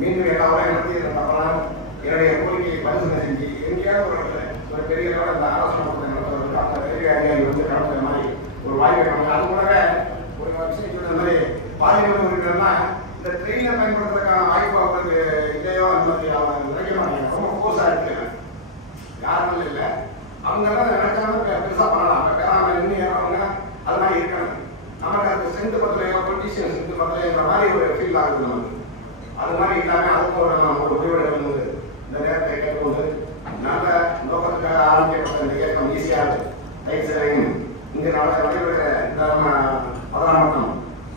மீண்டும் எல்லாரும் நடத்தி தரலாம் என்னுடைய கோரிக்கையை பரிசீலனை செஞ்சு எங்கேயாவது ஒரு பெரிய அளவில் அந்த ஆலோசனை நடத்துவதற்கு அந்த பெரிய அதிகாரி வந்து நடத்துகிற மாதிரி ஒரு வாய்ப்பை நமக்கு அது கூட ஒரு விஷயம் சொல்ற மாதிரி பாதிப்பு இருக்கிறதுனா இந்த ட்ரெயினை பயன்படுத்துறதுக்கான வாய்ப்பு அவங்களுக்கு இல்லையோ அந்த மாதிரி அவங்க நினைக்கணும். ரொம்ப கோஸாக இருக்கு யாரும் இல்லை அவங்கெல்லாம் நினைச்சாலும் பெருசாக பண்ணலாம். வேறாம இன்னும் ஏறவங்க அது மாதிரி இருக்காங்க. நமக்கு அது சென்ட் பத்திரையோ பொலிட்டீஷியன் சென்ட் பத்திரைங்கிற மாதிரி ஒரு ஃபீல் ஆகுது நமக்கு. அது மாதிரி இல்லாமல் அதுக்கு ஒரு முடிவெடுக்கும் போது இந்த நேரத்தை கேட்கும்போது நல்ல நோக்கத்துக்காக ஆரம்பிக்கப்பட்ட இந்த இயக்கம் ஈஸியாக தைசரையும் இங்கே நடைபெற்ற இந்த பதனமட்டம்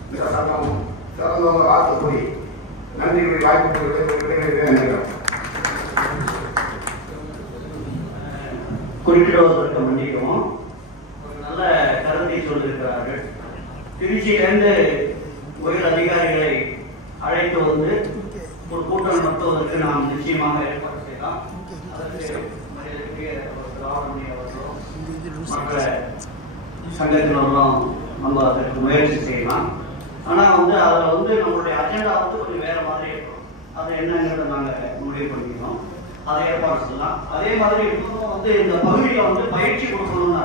இந்த சட்டம் சிறந்தவங்க வாழ்த்து கூறி நன்றி வாய்ப்பு விடைபெறுகிறேன். குறிப்பிடுவதற்கு மன்னிக்கவும் ஒரு நல்ல கருத்தை சொல்லியிருக்கிறார்கள். திருச்சியிலிருந்து உயர் அதிகாரிகளை அழைத்து வந்து ஒரு கூட்டம் நடத்துவதற்கு நாம் நிச்சயமாக ஏற்பாடு செய்யலாம். அதற்கு மரியாதைக்குரிய திராவிட அவர்களும் மற்ற சங்கத்தினரும் நம்ம அதற்கு முயற்சி செய்யலாம். ஆனால் அதில் நம்மளுடைய அஜெண்டா கொஞ்சம் வேற மாதிரி இருக்கும். அது என்னங்கிறத நாங்கள் முடிவு பண்ணிக்கணும். அதை ஏற்பாடு செய்யலாம். அதே மாதிரி இன்னும் இந்த பகுதியில் பயிற்சி கொடுக்கணும்னா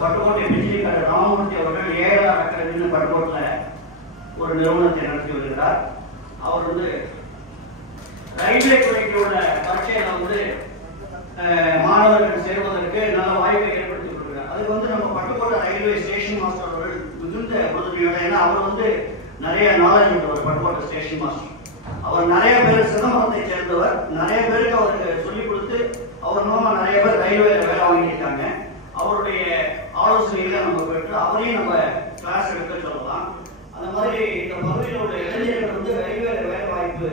பட்டுக்கோட்டை பிஜிலி ராமமூர்த்தி அவர்கள் ஏஆர் அகாடமின்னு பட்டுக்கோட்டில் ஒரு நிறுவனத்தை நடத்தி வருகிறார். அவர் ரயில்வே துறைக்கு உள்ள பரீட்சையில மாணவர்கள் சேர்வதற்கு நல்ல வாய்ப்பை ஏற்படுத்தி கொடுக்கிறார். அதுக்கு நம்ம பட்டுக்கோட்டை ரயில்வே ஸ்டேஷன் மாஸ்டர் அவர்கள் மிகுந்த உறுதுணையோட, ஏன்னா அவர் நிறைய நாலேஜ் உள்ளவர். பட்டுக்கோட்டை ஸ்டேஷன் மாஸ்டர் அவர் நிறைய பேர் சிதம்பரத்தை சேர்ந்தவர். நிறைய பேருக்கு அவருக்கு சொல்லிக் கொடுத்து அவர் மூலமா நிறைய பேர் ரயில்வேல வேலை வாங்கியிருக்காங்க. அவருடைய ஆலோசனைகளை நம்ம பெற்று அவரையும் நம்ம கிளாஸ் எடுக்க சொல்லலாம். அந்த மாதிரி இந்த பகுதியில் உள்ள இளைஞர்கள் ரயில்வேல வேலை வாய்ப்பு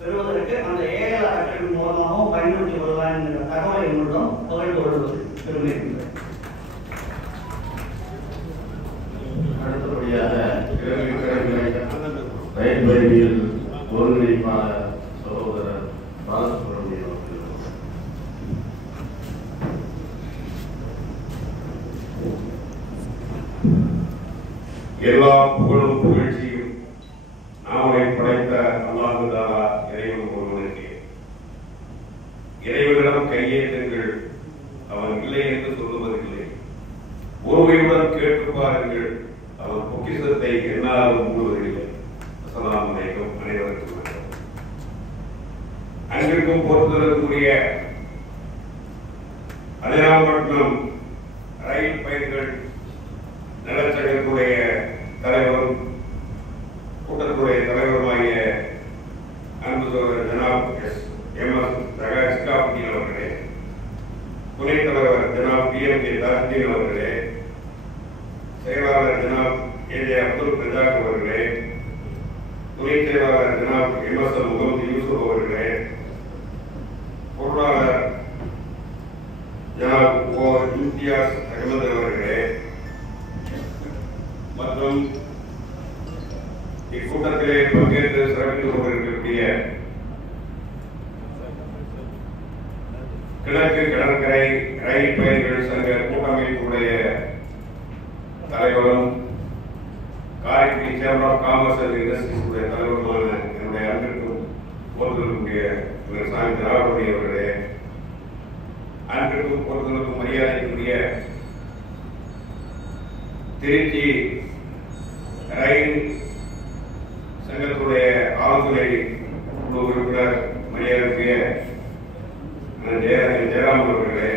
பெறுவதற்கு அந்த ஏஆர் அகாடமி மூலமாகவும் பயன்படுத்தி கொள்ளலாம் என்கிற தகவலை உங்களிடம் பகிர்ந்து கொள்வது பெருமை. அடுத்தபடியாக ரயில்வேயில் ஒருங்கிணைப்பாளர் சகோதரர் பாலசுப்ரமணியன் அவர்கள். எல்லா புகழும் புகழ்ச்சியும் நாமளை படைத்த அல்லாஹ் தஆலா இறைவன் ஒருவனுக்கு. இறைவனிடம் கையேற்றுங்கள், அவன் இல்லை என்று சொல்லுவதில்லை. ஒருமையுடன் கேட்டு பாருங்கள், அவன் பொக்கிஷத்தை என்னாலும் மூடுவதில்லை. அஸ்ஸலாமு அலைக்கும். அனைவருக்கும் வணக்கம். அங்கிருக்கும் பொறுத்திருக்கக்கூடிய அதிராம்பட்டினம் ரயில் பயணிகள் நலச்சங்கத்துடைய தலைவரும் கூட்டத்துடைய தலைவருமாகிய அன்பு சோதரர் ஜனாப் எஸ்.எம்.எஸ். அவர்களே, துணைத் தலைவர் ஜனாப் பி.எம்.கே. தாஜுதீன் அவர்களே, செயலாளர் ஜனாப் ஏ.ஜே. அப்துல் ரஜாக் அவர்களே, துணைச் செயலாளர் ஜனாப் எம்.எஸ். முகமது யூசுப் அவர்களே, பொருளாளர் ஜனாப் ஓ. இம்தியாஸ் அகமது அவர்களே மற்றும் இக்கூட்டத்திலே பங்கேற்று சிறப்பித்துக் கொண்டிருக்கக்கூடிய கிழக்கு கடற்கரை ரயில் பயணிகள் சங்க கூட்டமைப்புடைய தலைவரும் Karaikudi chamber of commerce and industries உடைய தலைவருமான என்னுடைய அன்பிற்கும் போர்த்திருக்கக்கூடிய சாமி திராவிடி அவர்களே, அன்பிற்கும் போர்த்திருக்கும் மரியாதைக்குரிய திருச்சி ரயில் சங்கத்துடைய ஆலோசனை குழு உறுப்பினர் மரியாதைக்குரிய ஜெயராமன் அவர்களே,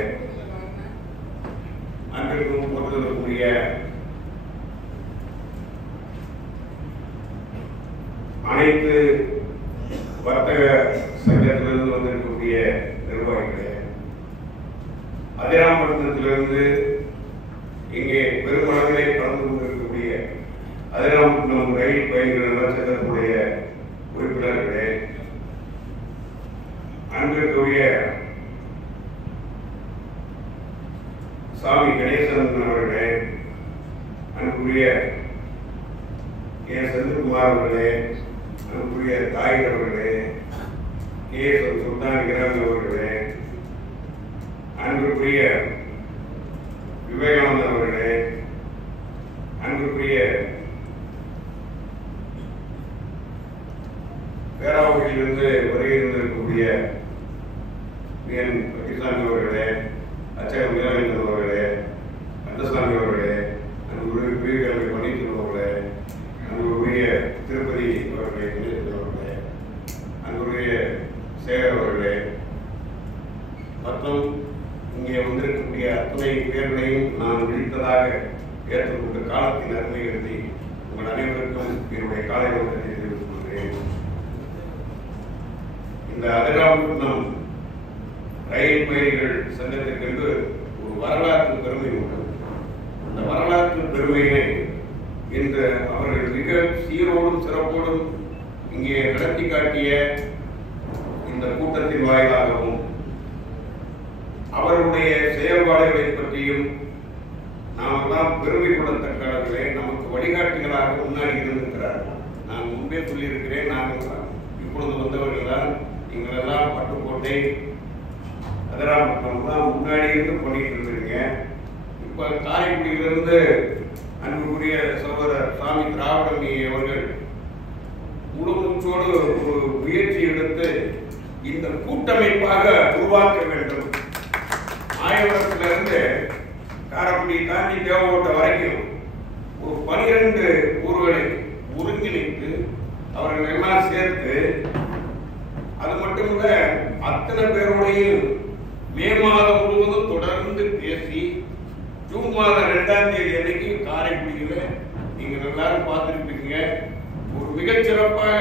அன்பிற்கும் போர்த்திருக்கக்கூடிய அனைத்து வர்த்தக சங்கத்திலிருந்து வந்திருக்கக்கூடிய நிர்வாகிகளே, அதிராம்பட்டினத்திலிருந்து இங்கே பெருமளவிலே கலந்து கொண்டிருக்கக்கூடிய அதிராம்பட்டினம் ரயில் பயணிகள் நலச்சங்கத்துடைய உறுப்பினர்களே, அன்பிற்குரிய சாமி கணேசன் அவர்களே, அன்புக்குரிய கே. செந்தில்குமார் அவர்களே, அன்புக்குரிய தாயிர் அவர்களே, கே. சுல்தான் கிராமி அவர்களே, அன்புக்குரிய விவேகானந்தன் அவர்களே, அன்புக்குரிய பேராவூரிலிருந்து வருகின்றிருக்கக்கூடிய என் பட்டிசாமி அவர்களே, அச்சகம் வீரவேந்தன் அவர்களே, கந்தசாமி அவர்களே, அன்புடைய வீரகிழமை பன்னீர்செல்வம் அவர்களே, அன்புடைய திருப்பதி அவர்களே, தினேசன் அவர்களே, அன்புடைய சேகர் அவர்களே மற்றும் இங்கே வந்திருக்கக்கூடிய அத்தனை பேர்களையும் நான் விழித்ததாக ஏற்றுக்கொண்ட காலத்தின் அருமை கருதி உங்கள் அனைவருக்கும் என்னுடைய காலை வணக்கத்தை தெரிவித்துக் கொள்கிறேன். இந்த அதிராம்பட்டினம் ரயில் பயணிகள் சங்கத்திற்கென்று ஒரு வரலாற்று பெருமை உண்டு. அந்த வரலாற்று பெருமையை இன்று அவர்கள் மிக சீரோடும் சிறப்போடும் இங்கே நடத்தி காட்டிய இந்த கூட்டத்தின் வாயிலாகவும் அவருடைய செயல்பாடுகளை பற்றியும் நாமெல்லாம் பெருமை கொள்ளத்தக்க அளவிலே நமக்கு வழிகாட்டிகளாக முன்னாடி இருந்திருக்கிறார்கள். நான் முன்பே சொல்லியிருக்கிறேன், நாங்கள் இப்பொழுது வந்தவர்கள் தான் நீங்கள் எல்லாம் பட்டுக்கோட்டை அதிராம்பட்டினம் தான் முன்னாடி இருந்து பண்ணிட்டு இருந்தீங்க. இப்போ காரைக்குடியிலிருந்து அன்புக்குரிய சகோதரர் சாமி திராவிடமணி அவர்கள் முழு மூச்சோடு ஒரு முயற்சி எடுத்து இந்த கூட்டமைப்பாக உருவாக்க வேண்டும். ஆயவரத்திலிருந்து காரைக்குடி தாண்டி தேவகோட்டை வரைக்கும் ஒரு 12 ஊர்களை ஒருங்கிணைத்து அவர்கள் எல்லாம் சேர்த்து, அது மட்டுமல்ல அத்தனை பேரோடையும் மே மாதம் முழுவதும் தொடர்ந்து பேசி ஜூன் மாதம் 2ஆம் தேதி அன்னைக்கு காரைக்குடியில நீங்கள் எல்லாரும் பார்த்திருப்பீங்க, ஒரு மிகச்சிறப்பாக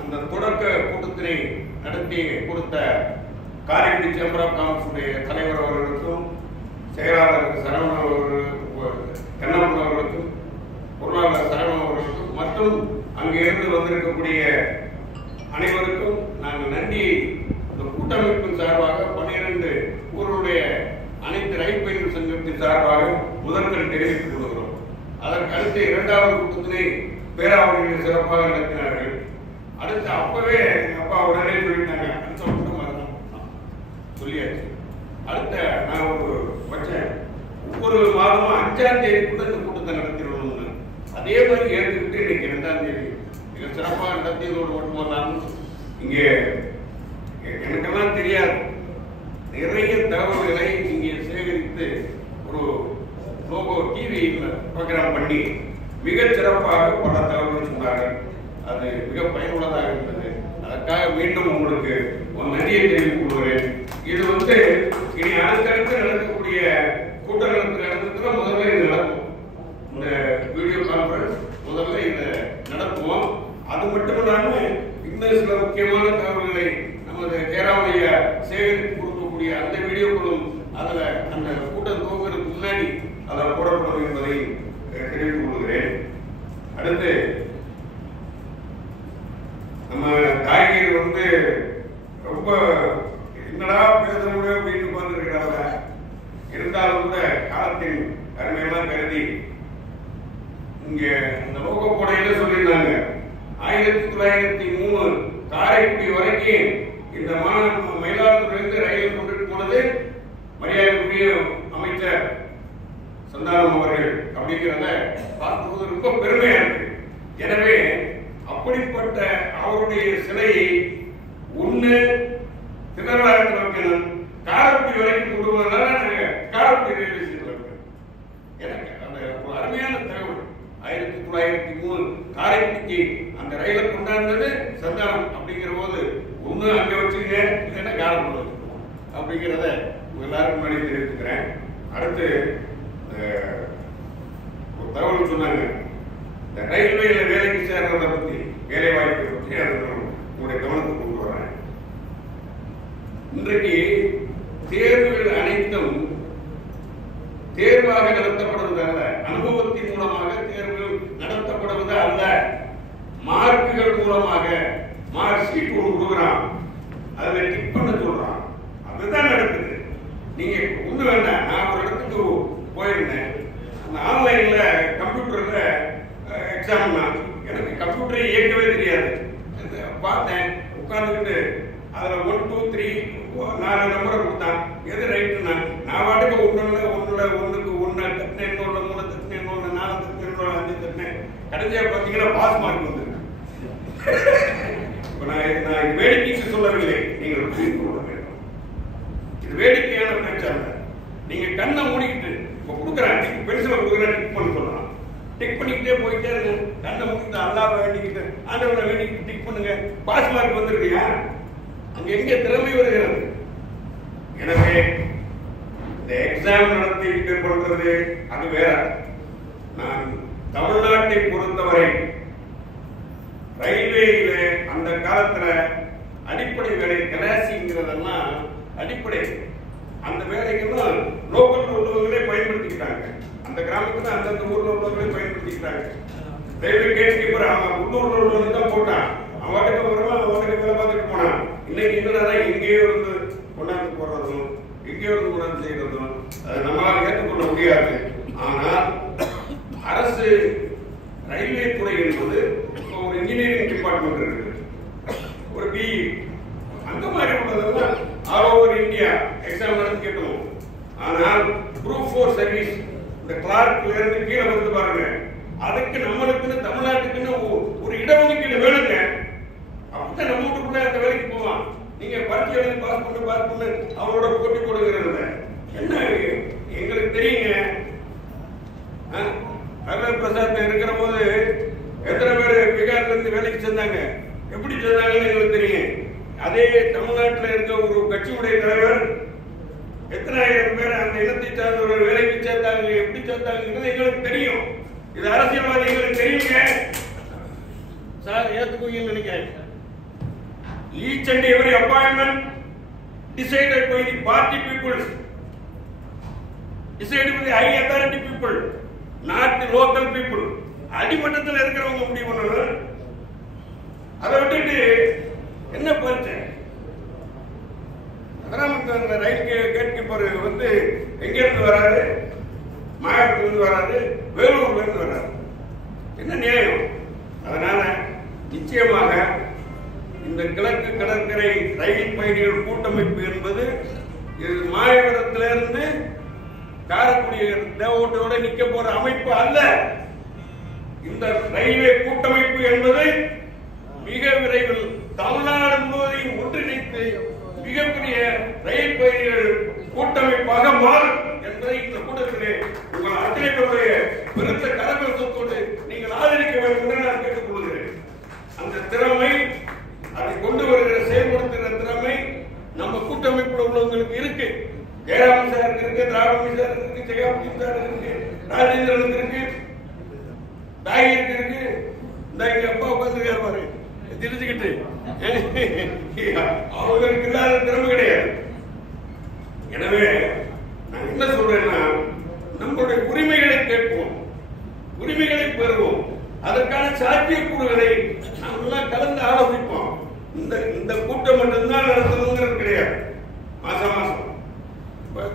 அந்த தொடக்க கூட்டத்தினை நடத்தி கொடுத்த காரைக்குடி சேம்பர் ஆஃப் காமர்ஸுடைய தலைவர் அவர்களுக்கும் செயலாளர் சரவணன் அவர்களுக்கும் கண்ணப்பன் அவர்களுக்கும் பொருளாளர் சரவணன் அவர்களுக்கும் மற்றும் அங்கிருந்து வந்திருக்கக்கூடிய அனைவருக்கும் நாங்கள் நன்றி இந்த கூட்டமைப்பின் சார்பாக 12 ஊருடைய அனைத்து ரயில் பயணிகள் சங்கத்தின் சார்பாக முதற்கண் தெரிவித்துக் கொள்கிறோம். அதற்கு அடுத்து 2வது கூட்டத்தினை பேராவூரில் சிறப்பாக நடத்தினார்கள். அடுத்து அப்பவே அப்பா உடனே சொல்லிட்டாங்க, அடுத்த கூட்டம் வரலாம் சொல்லியாச்சு. அடுத்த நான் ஒரு வச்சேன், ஒவ்வொரு மாதமும் 5ஆம் தேதிக்குள்ள இந்த கூட்டத்தை நடத்திடணும்னு. அதே மாதிரி ஏற்றுக்கிட்டு இன்னைக்கு 2ஆம் தேதி மிக சிறப்பாக நடத்தியதோடு மட்டுமல்லாமல் இங்கே எனக்கெல்லாம் தெரியாது நிறைய தகவல்களை இங்கே சேகரித்து ஒரு லோகோ டிவி ப்ரோக்ராம் பண்ணி மிக சிறப்பாக பல தகவல்கள் சொன்னார்கள். அது மிக பயனுள்ளதாக இருந்தது. அதற்காக மீண்டும் உங்களுக்கு ஒரு நன்றியை தெரிவித்துக் கொள்கிறேன். இது இனி அடுத்தடுத்து நடக்கக்கூடிய கூட்டங்களுக்கு நடந்ததுல முதல்ல இது நடக்கும். இந்த வீடியோ கான்பரன்ஸ் முதல்ல இதை நடத்துவோம். அது மட்டும் இல்லாமல் இன்னும் சில முக்கியமான தகவல்களை நமது கேராவுடைய சேகரித்து கொடுக்கக்கூடிய அந்த வீடியோக்களும் அதில் அந்த கூட்டம் துவங்குறதுக்கு முன்னாடி அதில் போடப்படும் என்பதை தெரிவித்துக் கொள்கிறேன். அடுத்து நம்ம காய்கறி ரொம்ப என்னடா பேச முடியும் அப்படின்னு உட்கார்ந்துருக்கிறாங்க. இருந்தாலும் கூட காலத்தின் அருமையெல்லாம் கருதி இங்க இந்த லோகோ போடையில சொல்லியிருந்தாங்க 1903 காரைக்குடி வரைக்கும் இந்த மயிலாடுதுறையிலிருந்து ரயில் கொண்டு போனது மரியாதைக்குரிய அமைச்சர் சந்தானம் அவர்கள் அப்படிங்கிறத பார்க்கும்போது ரொம்ப பெருமையா இருக்கு. எனவே அப்படிப்பட்ட அவருடைய சிலையை ஒண்ணு திருநள்ளாயிரத்தில் வைக்கணும், காரைக்குடி வரைக்கும் கொண்டு போனதால காரைக்குடி ரயில்வே ஸ்டேஷன் இருக்கு. எனக்கு அந்த ஒரு அருமையான தகவல் 1903 காரைக்குடிக்கு அந்த ரயிலை கொண்டாடுறது சந்தானம் அப்படிங்கிற போது ஒண்ணு அங்க வச்சுங்க, இல்லைன்னா காரைக்குடி அப்படிங்கிறத எல்லாருக்கும் முன்னாடி தெரிவித்துக்கிறேன். அடுத்து ஒரு தகவல் சொன்னாங்க, இந்த ரயில்வேல வேலைக்கு சேர்றதை பத்தி, வேலை வாய்ப்பை பற்றி உங்களுடைய கவனத்துக்கு கொண்டு வரேன். இன்றைக்கு தேர்வுகள் அனைத்தும் தேர்வாக நடத்தப்படுவது அல்ல, அனுபவத்தின் மூலமாக தேர்வுகள் நடத்தப்படுவது அல்ல, மார்க்குகள் மூலமாக. மார்க் ஷீட் ஒன்று கொடுக்குறான், அதுல டிக் பண்ண சொல்றான், அதுதான் நடக்குது. நீங்க ஒண்ணு வேண்டாம், நான் ஒரு இடத்துக்கு போயிருந்தேன், அந்த ஆன்லைன்ல கம்ப்யூட்டர்ல எக்ஸாம், எனக்கு கம்ப்யூட்டரை இயக்கவே தெரியாது. பார்த்தேன், உட்கார்ந்துக்கிட்டு அதுல 1 2 3 4 நம்பரை கொடுத்தான், எது ரைட்டுன்னா நான் வாட்டுக்கு ஒண்ணுக்கு 1 தட்டினேன், இன்னொன்று 3 தட்டினேன், இன்னொன்று 4 தட்டினேன், இன்னொன்று 5 தட்டினேன். கடைசியா பார்த்தீங்கன்னா பாஸ் மார்க் வந்துருக்கு. நான் வேடிக்கைக்கு சொல்லவில்லை, நீங்கள் புரிந்து கொள்ள வேண்டும். இது வேடிக்கையான பிரச்சனை. நீங்க கண்ணை மூடிக்கிட்டு இப்ப கொடுக்குறான் பென்சிலை கொடுக்குறேன் டிக் பண்ண சொல்லலாம், டிக் பண்ணிக்கிட்டே போயிட்டே இருங்க. கண்ணை மூடிட்டு அல்லாஹ் வேண்டிக்கிட்டு ஆண்டவனை வேண்டிக்கிட்டு டிக் பண்ணுங்க, பாஸ் மார்க் வந்துருக்கியா? அங்க எங்க திறமை வருகிறது? எனவே இந்த எக்ஸாம் நடத்திக்கிட்டு பண்றது அது வேற. நான் தமிழ்நாட்டை பொறுத்தவரை ரயில்வேயில அந்த காலத்துல அடிப்படை வேலை கிளாசிங்கிறதெல்லாம் அடிப்படை அந்த வேலைக்கெல்லாம் லோக்கல் உள்ளவங்களே பயன்படுத்திக்கிட்டாங்க. அந்த கிராமத்துல அந்தந்த ஊர்ல உள்ளவங்களே பயன்படுத்திக்கிட்டாங்க. ரயில்வே கேட் கீப்பர் அவன் உள்ளூர்ல உள்ளவங்க தான் போட்டான். அவன் வாட்டுக்கு வருவான், அவன் வாட்டுக்கு வேலை பார்த்துட்டு போனான். இன்னைக்கு என்னதான் எங்கேயோ இருந்து கொண்டாந்து போடுறதும் எங்கேயோ இருந்து கொண்டாந்து செய்யறதும் அதை நம்மளால ஏற்றுக்கொள்ள முடியாது. ஆனால் அரசு ரயில்வே துறை என்பது ஒரு இன்ஜினியரிங் டிபார்ட்மெண்ட் இருக்கு, ஒரு பிஇ அந்த மாதிரி உள்ளதெல்லாம் ஆல் ஓவர் இந்தியா எக்ஸாம் நடந்து கேட்கணும். ஆனால் குரூப் 4 சர்வீஸ் இந்த கிளார்க்ல இருந்து கீழே வந்து பாருங்க, அதுக்கு நம்மளுக்குன்னு தமிழ்நாட்டுக்குன்னு ஒரு இடஒதுக்கீடு வேணுங்க. அப்பதான் நம்ம வீட்டுக்குள்ள அந்த வேலைக்கு போவான். நீங்க பரீட்சை எழுதி பாஸ் பண்ணு அவங்களோட போட்டி போடுகிறது என்ன எங்களுக்கு தெரியுங்க. ரவீந்திர பிரசாத் இருக்கிற போது எத்தனை பேர் பீகார்ல இருந்து வேலைக்கு சேர்ந்தாங்க, எப்படி சேர்ந்தாங்கன்னு எங்களுக்கு தெரியும். அதே தமிழ்நாட்டில் இருக்க ஒரு கட்சியுடைய தலைவர் எத்தனை ஆயிரம் பேர் அந்த இனத்தை சார்ந்த வேலைக்கு சேர்த்தாங்க, எப்படி சேர்த்தாங்கிறது எங்களுக்கு தெரியும். இது அரசியல்வாதி எங்களுக்கு தெரியுங்க சார், ஏத்துக்குவீங்கன்னு நினைக்கிறேன். Each and every appointment decided by the party people, decided by the high authority people, not the local people. அடிமட்டத்தில் இருக்கிறவங்க முடிவு பண்ணணும். அதை விட்டுட்டு என்ன பரிச்சை? அகராமத்தில் ரயில் கேட் கீப்பர் வந்து எங்க இருந்து வராரு? மாவட்டத்துல இருந்து வராரு, வேலூர்ல இருந்து வராரு. என்ன நியாயம்? அதனால நிச்சயமாக இந்த கிழக்கு கடற்கரை ரயில் பயணிகள் கூட்டமைப்பு என்பது இது மாயவரத்திலிருந்து காரைக்குடி தேவோட்டோட நிக்க போற அமைப்பு அல்ல. இந்த ரயில்வே கூட்டமைப்பு என்பது மிக விரைவில் தமிழ்நாடு முழுவதையும் ஒன்றிணைத்து மிகப்பெரிய ரயில் பயணிகள் கூட்டமைப்பாக மாறும் என்பதை இந்த கூட்டத்திலே உங்கள் அத்தனை பேருடைய பெருத்த கரகோஷத்தோடு நீங்கள் ஆதரிக்க வேண்டும் என்று நான் கேட்டுக் கொள்கிறேன். அந்த திறமை, அதை கொண்டு வருகிற செயல்படுத்துகிற திறமை நம்ம கூட்டமைப்புல உள்ளவங்களுக்கு இருக்கு. ஜெயராமன் சார் இருக்கு, திராவிட சார் இருக்கு, ஜெயாபதி சார் இருக்கு, ராஜேந்திரன் இருக்கு, தாயிருக்கு இருக்கு. இந்த எங்க அப்பா உட்கார்ந்துருக்காரு பாரு தெரிஞ்சுக்கிட்டு, அவங்களுக்கு இல்லாத திறமை கிடையாது. எனவே நான் என்ன சொல்றேன்னா, நம்மளுடைய உரிமைகளை கேட்போம், உரிமைகளை பெறுவோம், அதற்கான சாத்தியக்கூறுகளை நாம் எல்லாம் கலந்து ஆலோசிப்போம். இந்த கூட்டம் மட்டும்தான் நடத்தணுங்கிறது கிடையாது. மாசம் மாசம்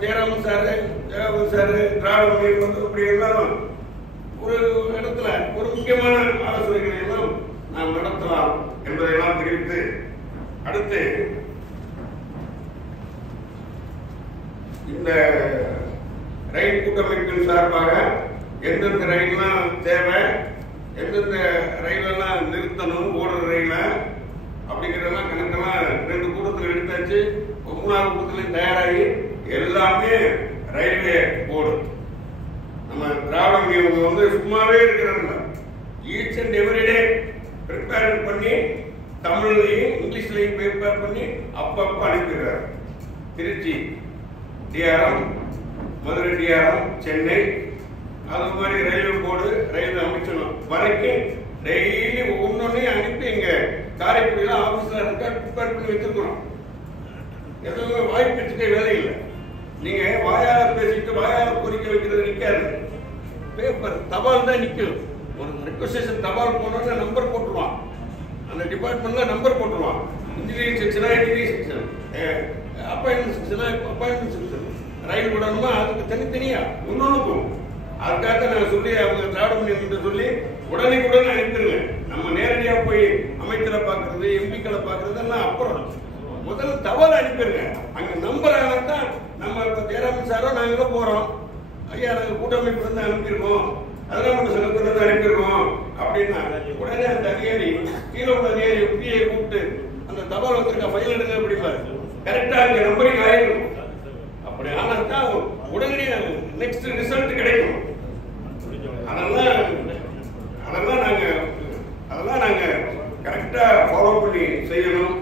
ஜெயராமன் சாரு, ஜெயராமன் சாரு, திராவிட இப்படி எல்லாம் ஒரு இடத்துல ஒரு முக்கியமான ஆலோசனைகளை எல்லாம் நாம் நடத்தலாம் என்பதையெல்லாம் தெரிவித்து, அடுத்து இந்த ரயில் கூட்டமைப்பின் சார்பாக எந்தெந்த ரயில்லாம் தேவை, எந்தெந்த ரயிலெல்லாம் நிறுத்தணும், ஓடுற ரயில அப்படிங்கிறதெல்லாம் கணக்கெல்லாம் 2 கூட்டத்தில் எடுத்தாச்சு. 3வது கூட்டத்திலையும் தயாராகி எல்லாமே ரயில்வே போர்டு நம்ம திராவிட மீடியம் வந்து சும்மாவே இருக்கிறது. ஈச் அண்ட் எவ்ரிடே ப்ரிப்பேர் பண்ணி தமிழ்லையும் இங்கிலீஷ்லையும் ப்ரிப்பேர் பண்ணி அப்பப்போ அனுப்பிடுறாரு. திருச்சி டிஆர்எம், மதுரை டிஆர்எம், சென்னை, அது மாதிரி ரயில்வே போர்டு, ரயில்வே அமைச்சகம் வரைக்கும் டெய்லி ஒவ்வொன்றையும் அனுப்பி இங்க காரைக்குடியில் ஆபீஸ்ல இருக்க ப்ரிப்பேர் பண்ணி வச்சிருக்கிறோம். எதுவும் வாய்ப்பு வச்சுக்க வேலை இல்லை. நீங்க வாயால பேசிட்டு வாயால கோரிக்கை வைக்கிறது நிற்காது. பேப்பர் தபால் தான் நிற்கும். ஒரு ரெக்வஸ்டேஷன் தபால் போனோம்னா நம்பர் போட்டுருவான், அந்த டிபார்ட்மெண்ட்ல நம்பர் போட்டுருவான். இன்ஜினியரிங் செக்ஷனா இன்ஜினியரிங் செக்ஷன், அப்பாயின்மெண்ட் செக்ஷனா அப்பாயின்மெண்ட் செக்ஷன், ரயில் விடணுமா அதுக்கு தனித்தனியா ஒன்னொன்னுக்கும். அதுக்காக நான் சொல்லி அவங்க திராவிட மீடியம் சொல்லி உடனே அனுப்பிடுங்க. நம்ம நேரடியா போய் அமைச்சரை பாக்குறது, எம்பிக்களை பாக்குறது எல்லாம் அப்புறம். முதல்ல தபால் அனுப்பிடுங்க. அங்க நம்பர் தான் நம்ம ஜெயராமன் சாரோ நாங்களும் போறோம், ஐயா நாங்கள் கூட்டமைப்பு வந்து அனுப்பியிருக்கோம், அதெல்லாம் நம்ம சில பேர் அனுப்பியிருக்கோம் அப்படின்னா உடனே அந்த அதிகாரி கீழே உள்ள அதிகாரி பிஏ கூப்பிட்டு அந்த தபால் வந்திருக்க ஃபைல் எடுங்க அப்படிப்பாரு. கரெக்டா அங்க நம்பரிங் ஆயிடும். அப்படி ஆனா தான் உடனே நெக்ஸ்ட் ரிசல்ட் கிடைக்கும். அதெல்லாம் நாங்க கரெக்டா ஃபாலோ பண்ணி செய்யணும்.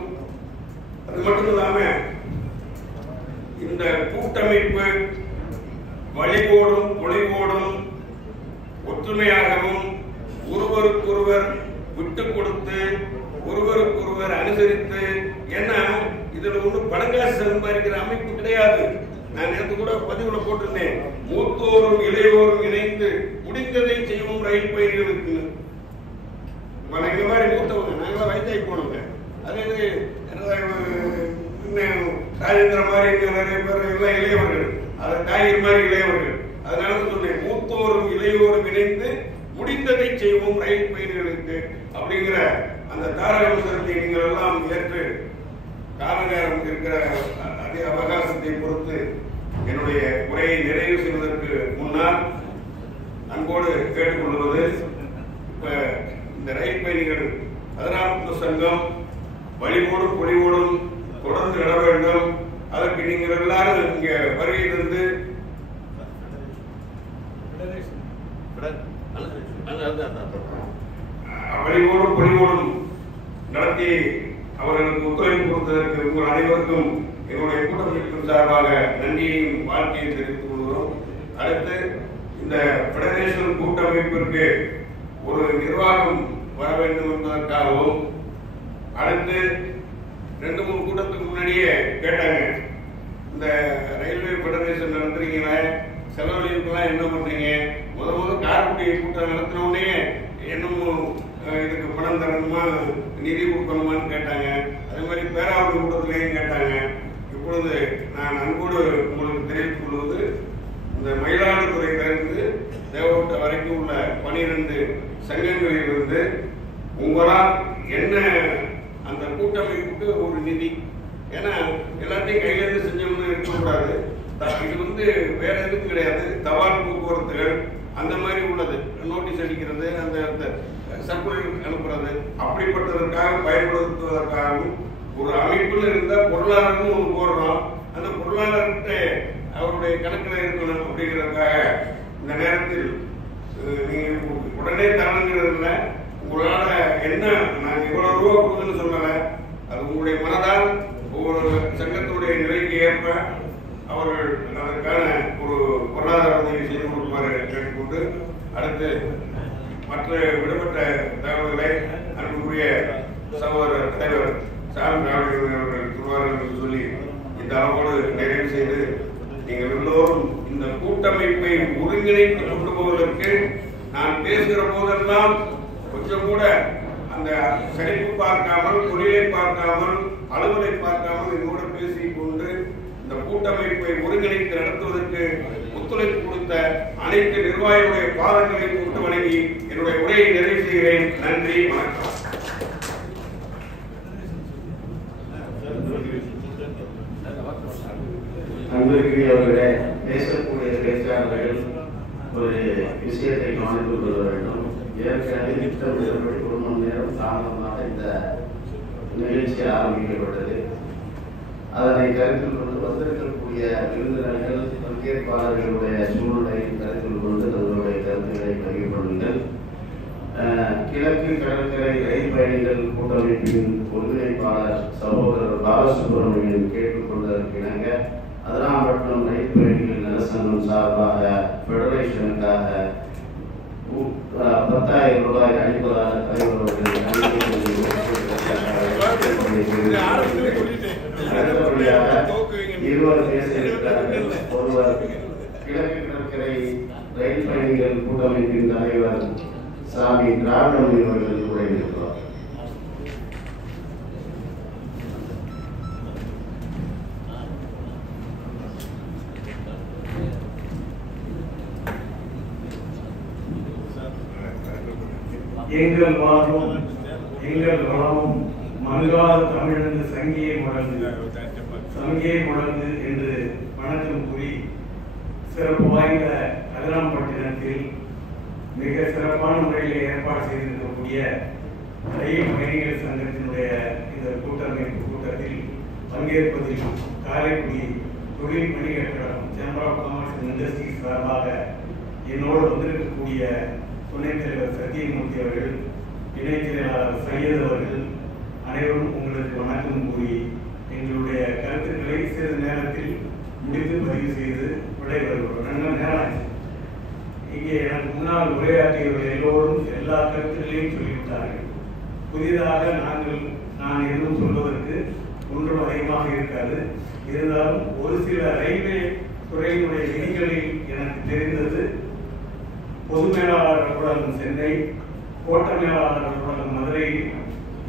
அது மட்டும் இல்லாம இந்த கூட்டமைப்பு வழிகோடும் பொலிவோடும் ஒற்றுமையாகவும் ஒருவருக்கொருவர் விட்டு கொடுத்து ஒருவருக்கொருவர் அனுசரித்து, ஏன்னா இதுல ஒன்றும் பணங்காசு சம்பாதிக்கிற அமைப்பு கிடையாது. நான் நேற்று கூட பதிவுல போட்டிருந்தேன், மூத்தோரும் இளையோரும் இணைந்து முடிந்ததை செய்வோம் ரயில் பயணிகளுக்கு. எங்க மாதிரி மூத்தவங்க நாங்களாம் வயதாகி போனோங்க. அதே ராஜேந்திர மாதிரி நிறைய பேர் எல்லாம் இளையவர்கள், அது காய்கறி மாதிரி இளையவர்கள். அதனால சொன்னேன், மூத்தோரும் இளையோரும் இணைந்து முடிந்ததை செய்வோம் ரயில் பயணிகளுக்கு அப்படிங்கிற அந்த தாரக மந்திரத்தை நீங்கள் எல்லாம் ஏற்று கால நேரம் இருக்கிற அதே அவகாசத்தை பொறுத்து என்னுடைய உரையை நிறைவு செய்வதற்கு முன்னால் அன்போடு கேட்டுக்கொள்வது, இப்ப இந்த ரயில் பயணிகள் 16 சங்கம் வழிபோடும் பொலிவோடும் தொடர்ந்து நட வேண்டும். அதற்கு நீங்கள் எல்லாரும் இங்க வருகை தந்து வழிபோடும் பொலிவோடும் நடத்தி அவர்களுக்கு ஒத்துழைப்பு கொடுத்ததற்கு உங்கள் அனைவருக்கும் என்னுடைய கூட்டமைப்பின் சார்பாக நன்றியையும் வாழ்க்கையை தெரிவித்துக் கொள்கிறோம். அடுத்து இந்த பெடரேஷன் கூட்டமைப்பிற்கு ஒரு நிர்வாகம் வர வேண்டும் என்பதற்காகவும், அடுத்து 2-3 கூட்டத்துக்கு முன்னாடியே கேட்டாங்க, இந்த ரயில்வே பெடரேஷன் நடத்துறீங்களா, செலவழிப்புலாம் என்ன பண்றீங்க, முதல் கார்குடி கூட்டம் நடத்தினோடனே என்னமோ இதுக்கு பணம் தரணுமா நிதி கொடுக்கணுமான்னு கேட்டாங்க. அதே மாதிரி பேராவூர் கூட்டத்திலையும் கேட்டாங்க. இப்பொழுது நான் அன்போடு உங்களுக்கு தெரிவித்துக் கொள்வது, இந்த மயிலாடுதுறையிலிருந்து தேவகோட்டை வரைக்கும் உள்ள 12 சங்கங்களிலிருந்து உங்களால் என்ன அந்த கூட்டமைப்புக்கு ஒரு நிதி, ஏன்னா எல்லாத்தையும் கையிலிருந்து செஞ்சோம்னு இருக்கக்கூடாது. இது வேற எதுவும் கிடையாது, தபால் போக்குவரத்துகள் அந்த மாதிரி உள்ளது, நோட்டீஸ் அடிக்கிறது, அந்த சர்க்குலர் அனுப்புறது, அப்படிப்பட்டதற்காக பயன்படுத்துவதற்காகவும் ஒரு அமைப்பில் இருந்தால் பொருளாதாரமும் ஒன்று போடுறோம், அந்த பொருளாதாரத்தை அவருடைய கணக்கில் இருக்கணும் அப்படிங்கிறதுக்காக இந்த நேரத்தில் நீங்கள் உடனே தரணுங்கிறது இல்லை, உங்களால என்ன நான் இவ்வளவு ரூபா கொடுக்குன்னு சொல்லலை, அது உங்களுடைய மனதால் ஒவ்வொரு சங்கத்துடைய நிலைக்கு ஏற்ப அவர்கள் அதற்கான ஒரு பொருளாதார உதவி செய்து கொடுக்குமாறு கேட்டுக்கொண்டு, அடுத்து மற்ற விடுபட்ட தகவல்களை அன்புக்குரிய சகோதரர் தலைவர் சாமி அவர்கள் சொல்வார்கள் என்று சொல்லி இந்த அளவோடு நிறைவு செய்து, நீங்கள் எல்லோரும் இந்த கூட்டமைப்பை ஒருங்கிணைத்து கொண்டு போவதற்கு நான் பேசுகிற போதெல்லாம் கொஞ்சம் கூட அந்த செழிப்பு பார்க்காமல், தொழிலை பார்க்காமல், அலுவலை பார்க்காமல் என்னோட பேசிக்கொண்டு இந்த கூட்டமைப்பை ஒருங்கிணைத்து நடத்துவதற்கு ஒத்துழைப்பு கொடுத்த அனைத்து நிர்வாகிகளுடைய பாதங்களை கொண்டு வணங்கி என்னுடைய உரையை நிறைவு செய்கிறேன். நன்றி, வணக்கம். அன்பிற்குரியவர்களே, பேசக்கூடிய பேச்சாளர்கள் ஒரு விஷயத்தை கவனித்துக் கொள்ள வேண்டும். ஏற்கனவே திட்டமிட்டபடி 1 மணி நேரம் தாமதமாக இந்த நிகழ்ச்சி ஆரம்பிக்கப்பட்டது. அதனை கருத்தில் கொண்டு வந்திருக்கக்கூடிய விருந்தினர்கள், பங்கேற்பாளர்களுடைய சூழ்நிலையை கருத்தில் கொண்டு தங்களுடைய கருத்துக்களை பதிவு பண்ணுங்கள். கிழக்கு கடற்கரை ரயில் பயணிகள் கூட்டமைப்பின் ஒருங்கிணைப்பாளர் சகோதரர் பாலசுப்ரமணியன் கேட்டுக்கொண்டதற்கு இணங்க அதிராம்பட்டினம் ரயில் பயணிகள் நலசங்கம் சார்பாக பெடரேஷனுக்காக 10,000 ரூபாய் அளிப்பதாக தலைவர்கள் அடுத்தபடியாக 20 பேச இருக்கிறார்கள். ஒருவர் கிழக்கு கடற்கரை ரயில் பயணிகள் கூட்டமைப்பின் தலைவர் சாமி திராவிடம் அவர்கள் உரையாற்றுவார். எங்கள் வாழ்வும் எங்கள் வளமும் மங்காத தமிழந்து சங்கியை முழந்து என்று வணக்கம் கூறி, சிறப்பு வாய்ந்த அதிராம்பட்டினத்தில் மிக சிறப்பான முறையில் ஏற்பாடு செய்திருக்கக்கூடிய ரயில் பயணிகள் சங்கத்தினுடைய இந்த கூட்டமைப்பு கூட்டத்தில் பங்கேற்பதில் காரைக்குடி தொழில் வணிகக் கழகம் chamber of commerce and industries சார்பாக என்னோடு வந்திருக்கக்கூடிய துணைத் தலைவர் சத்தியமூர்த்தி அவர்கள், இணைச் செயலாளர் சையத் அவர்கள் அனைவரும் உங்களுக்கு வணக்கம் கூறி எங்களுடைய கருத்துக்களை சிறிது நேரத்தில் முடித்து பதிவு செய்து விடைபெறுகிறோம். நல்ல நேரம் ஆச்சு. இங்கே எனக்கு முன்னால் உரையாற்றியவர்கள் எல்லோரும் எல்லா கருத்துக்களையும் சொல்லிவிட்டார்கள். புதிதாக நான் எதுவும் சொல்வதற்கு ஒன்றும் அதிகமாக இருக்காது. இருந்தாலும் ஒரு சில ரயில்வே துறையினுடைய விதிகளில் எனக்கு தெரிந்தது, பொது மேலாளர் அலுவலகம் சென்னை, கோட்ட மேலாளர் அலுவலகம் மதுரையில்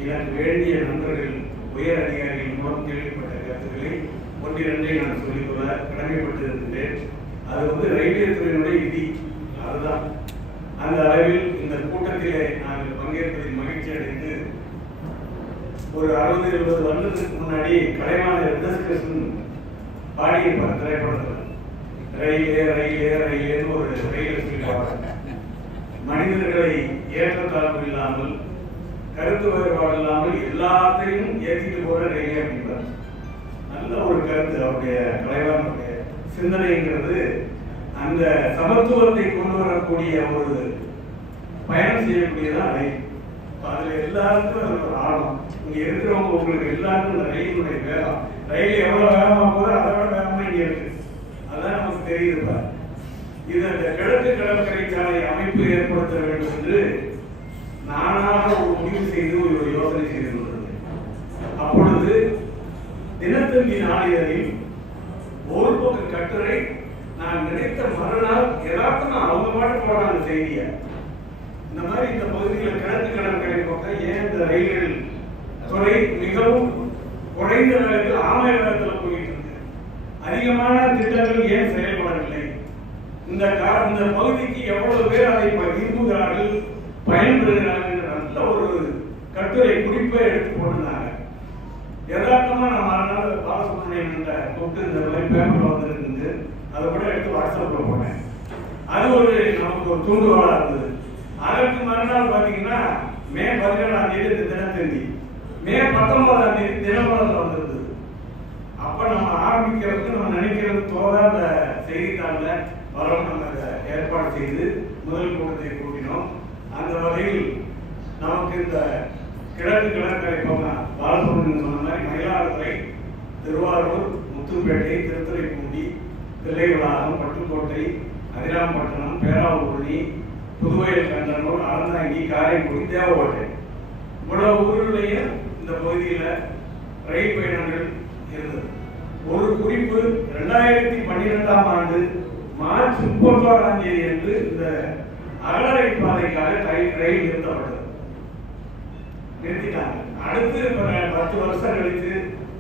எனக்கு வேண்டிய நண்பர்கள் உயர் அதிகாரிகள் மூலம் கேள்விப்பட்ட கருத்துக்களை ஒன்றிரண்டை நான் சொல்லிக்கொள்ள கடமைப்பட்டிருக்கின்றேன். அது ரயில்வே துறையினுடைய விதி. அதுதான் அந்த அளவில் இந்த கூட்டத்திலே நாங்கள் பங்கேற்பதில் மகிழ்ச்சி அடைந்து, ஒரு 60-70 வருடத்துக்கு முன்னாடி கலைவாணர் என்எஸ்கிருஷ்ணன் பாடியிருப்பார் திரைப்படத்தில். ரயிலே ரயிலே ரயிலேன்னு ஒரு ரயில் சொல்லியிருப்பாங்க. மனிதர்களை ஏற்றத்தாழ்வு இல்லாமல், கருத்து வேறுபாடு இல்லாமல் எல்லாத்தையும் ஏற்றிட்டு போற ரயிலே அப்படின்றார். நல்ல ஒரு கருத்து அவருடைய கலைவாணருடைய சிந்தனைங்கிறது. அந்த சமத்துவத்தை கொண்டு வரக்கூடிய ஒரு பயணம் செய்யக்கூடியதான் ரயில். அதுல எல்லாருக்கும் அது ஒரு ஆர்வம். இங்க இருக்கிறவங்க உங்களுக்கு எல்லாருக்கும் இந்த ரயிலுடைய வேகம், ரயில் எவ்வளவு வேகமா போதோ அதை விட வேகமா இங்க இருக்கு. அதான் நமக்கு தெரியுது. இது அந்த கிழக்கு கடற்கரை சாலை அமைப்பு ஏற்படுத்த வேண்டும் என்று நானாக ஒரு முடிவு செய்து ஒரு யோசனை செய்து கொண்டிருந்தேன். அப்பொழுது தினத்தந்தி நாளிதழில் ஒரு பக்க கட்டுரை, நான் நினைத்த மறுநாள் யதார்த்தமா அவங்க பாட்டு போறாங்க செய்திய. இந்த மாதிரி இந்த பகுதியில் கிழக்கு கடற்கரை பக்கம் ஏன் இந்த ரயில்கள் துறை மிகவும் குறைந்த வேகத்தில் ஆமை வேகத்தில் போயிட்டு இருக்கு, அதிகமான திட்டங்கள் ஏன் செயல்படவில்லை, இந்த பகுதிக்கு எவ்வளவு பேர் அதை விரும்புகிறார்கள், பயன்படுகிறார்கள் என்ற நல்ல ஒரு கட்டுரை குறிப்பை எடுத்து போட்டிருந்தாங்க. யதார்த்தமா நான் மறுநாள் பாலசுப்ரமணியன் என்ற கூப்பிட்டு இந்த பேப்பர்ல வந்துருக்கு, அதை கூட எடுத்து வாட்ஸ்அப்ல போனேன். அது நமக்கு ஒரு தூண்டுகோலா இருந்தது. அதற்கு மறுநாள் பாத்தீங்கன்னா மே 17ஆம் தேதி தினத்தந்தி, மே 19ஆம் தேதி தினமலர்ல வந்திருந்தது. அப்ப நம்ம ஆரம்பிக்கிறதுக்கு நம்ம நினைக்கிறது தோற அந்த செய்தித்தாள்ல வரும். நம்ம ஏற்பாடு செய்து முதல் கூட்டத்தை கூட்டினோம். அந்த வகையில் நமக்கு இந்த கிழக்கு கடற்கரை பக்கம் பாலசுப்ரமணியன் சொன்ன மாதிரி மயிலாடுதுறை, திருவாரூர், முத்துப்பேட்டை, திருத்துறைப்பூண்டி, தில்லைவளாகம், பட்டுக்கோட்டை, அதிராம்பட்டினம், பேராவூரணி, புதுவயல் கண்டனூர், அறந்தாங்கி, காரைக்குடி, தேவகோட்டை, இவ்வளவு ஊர்களையும் இந்த பகுதியில் ரயில் பயணங்கள் இருந்தது. ஒரு குறிப்பு, 2012ஆம் ஆண்டு மார்ச் 31ஆம் தேதி என்று இந்த அகலரை பாதைக்காக ரயில் நிறுத்தப்பட்டது. நிறுத்திட்டாங்க. அடுத்து 10 வருஷம் கழித்து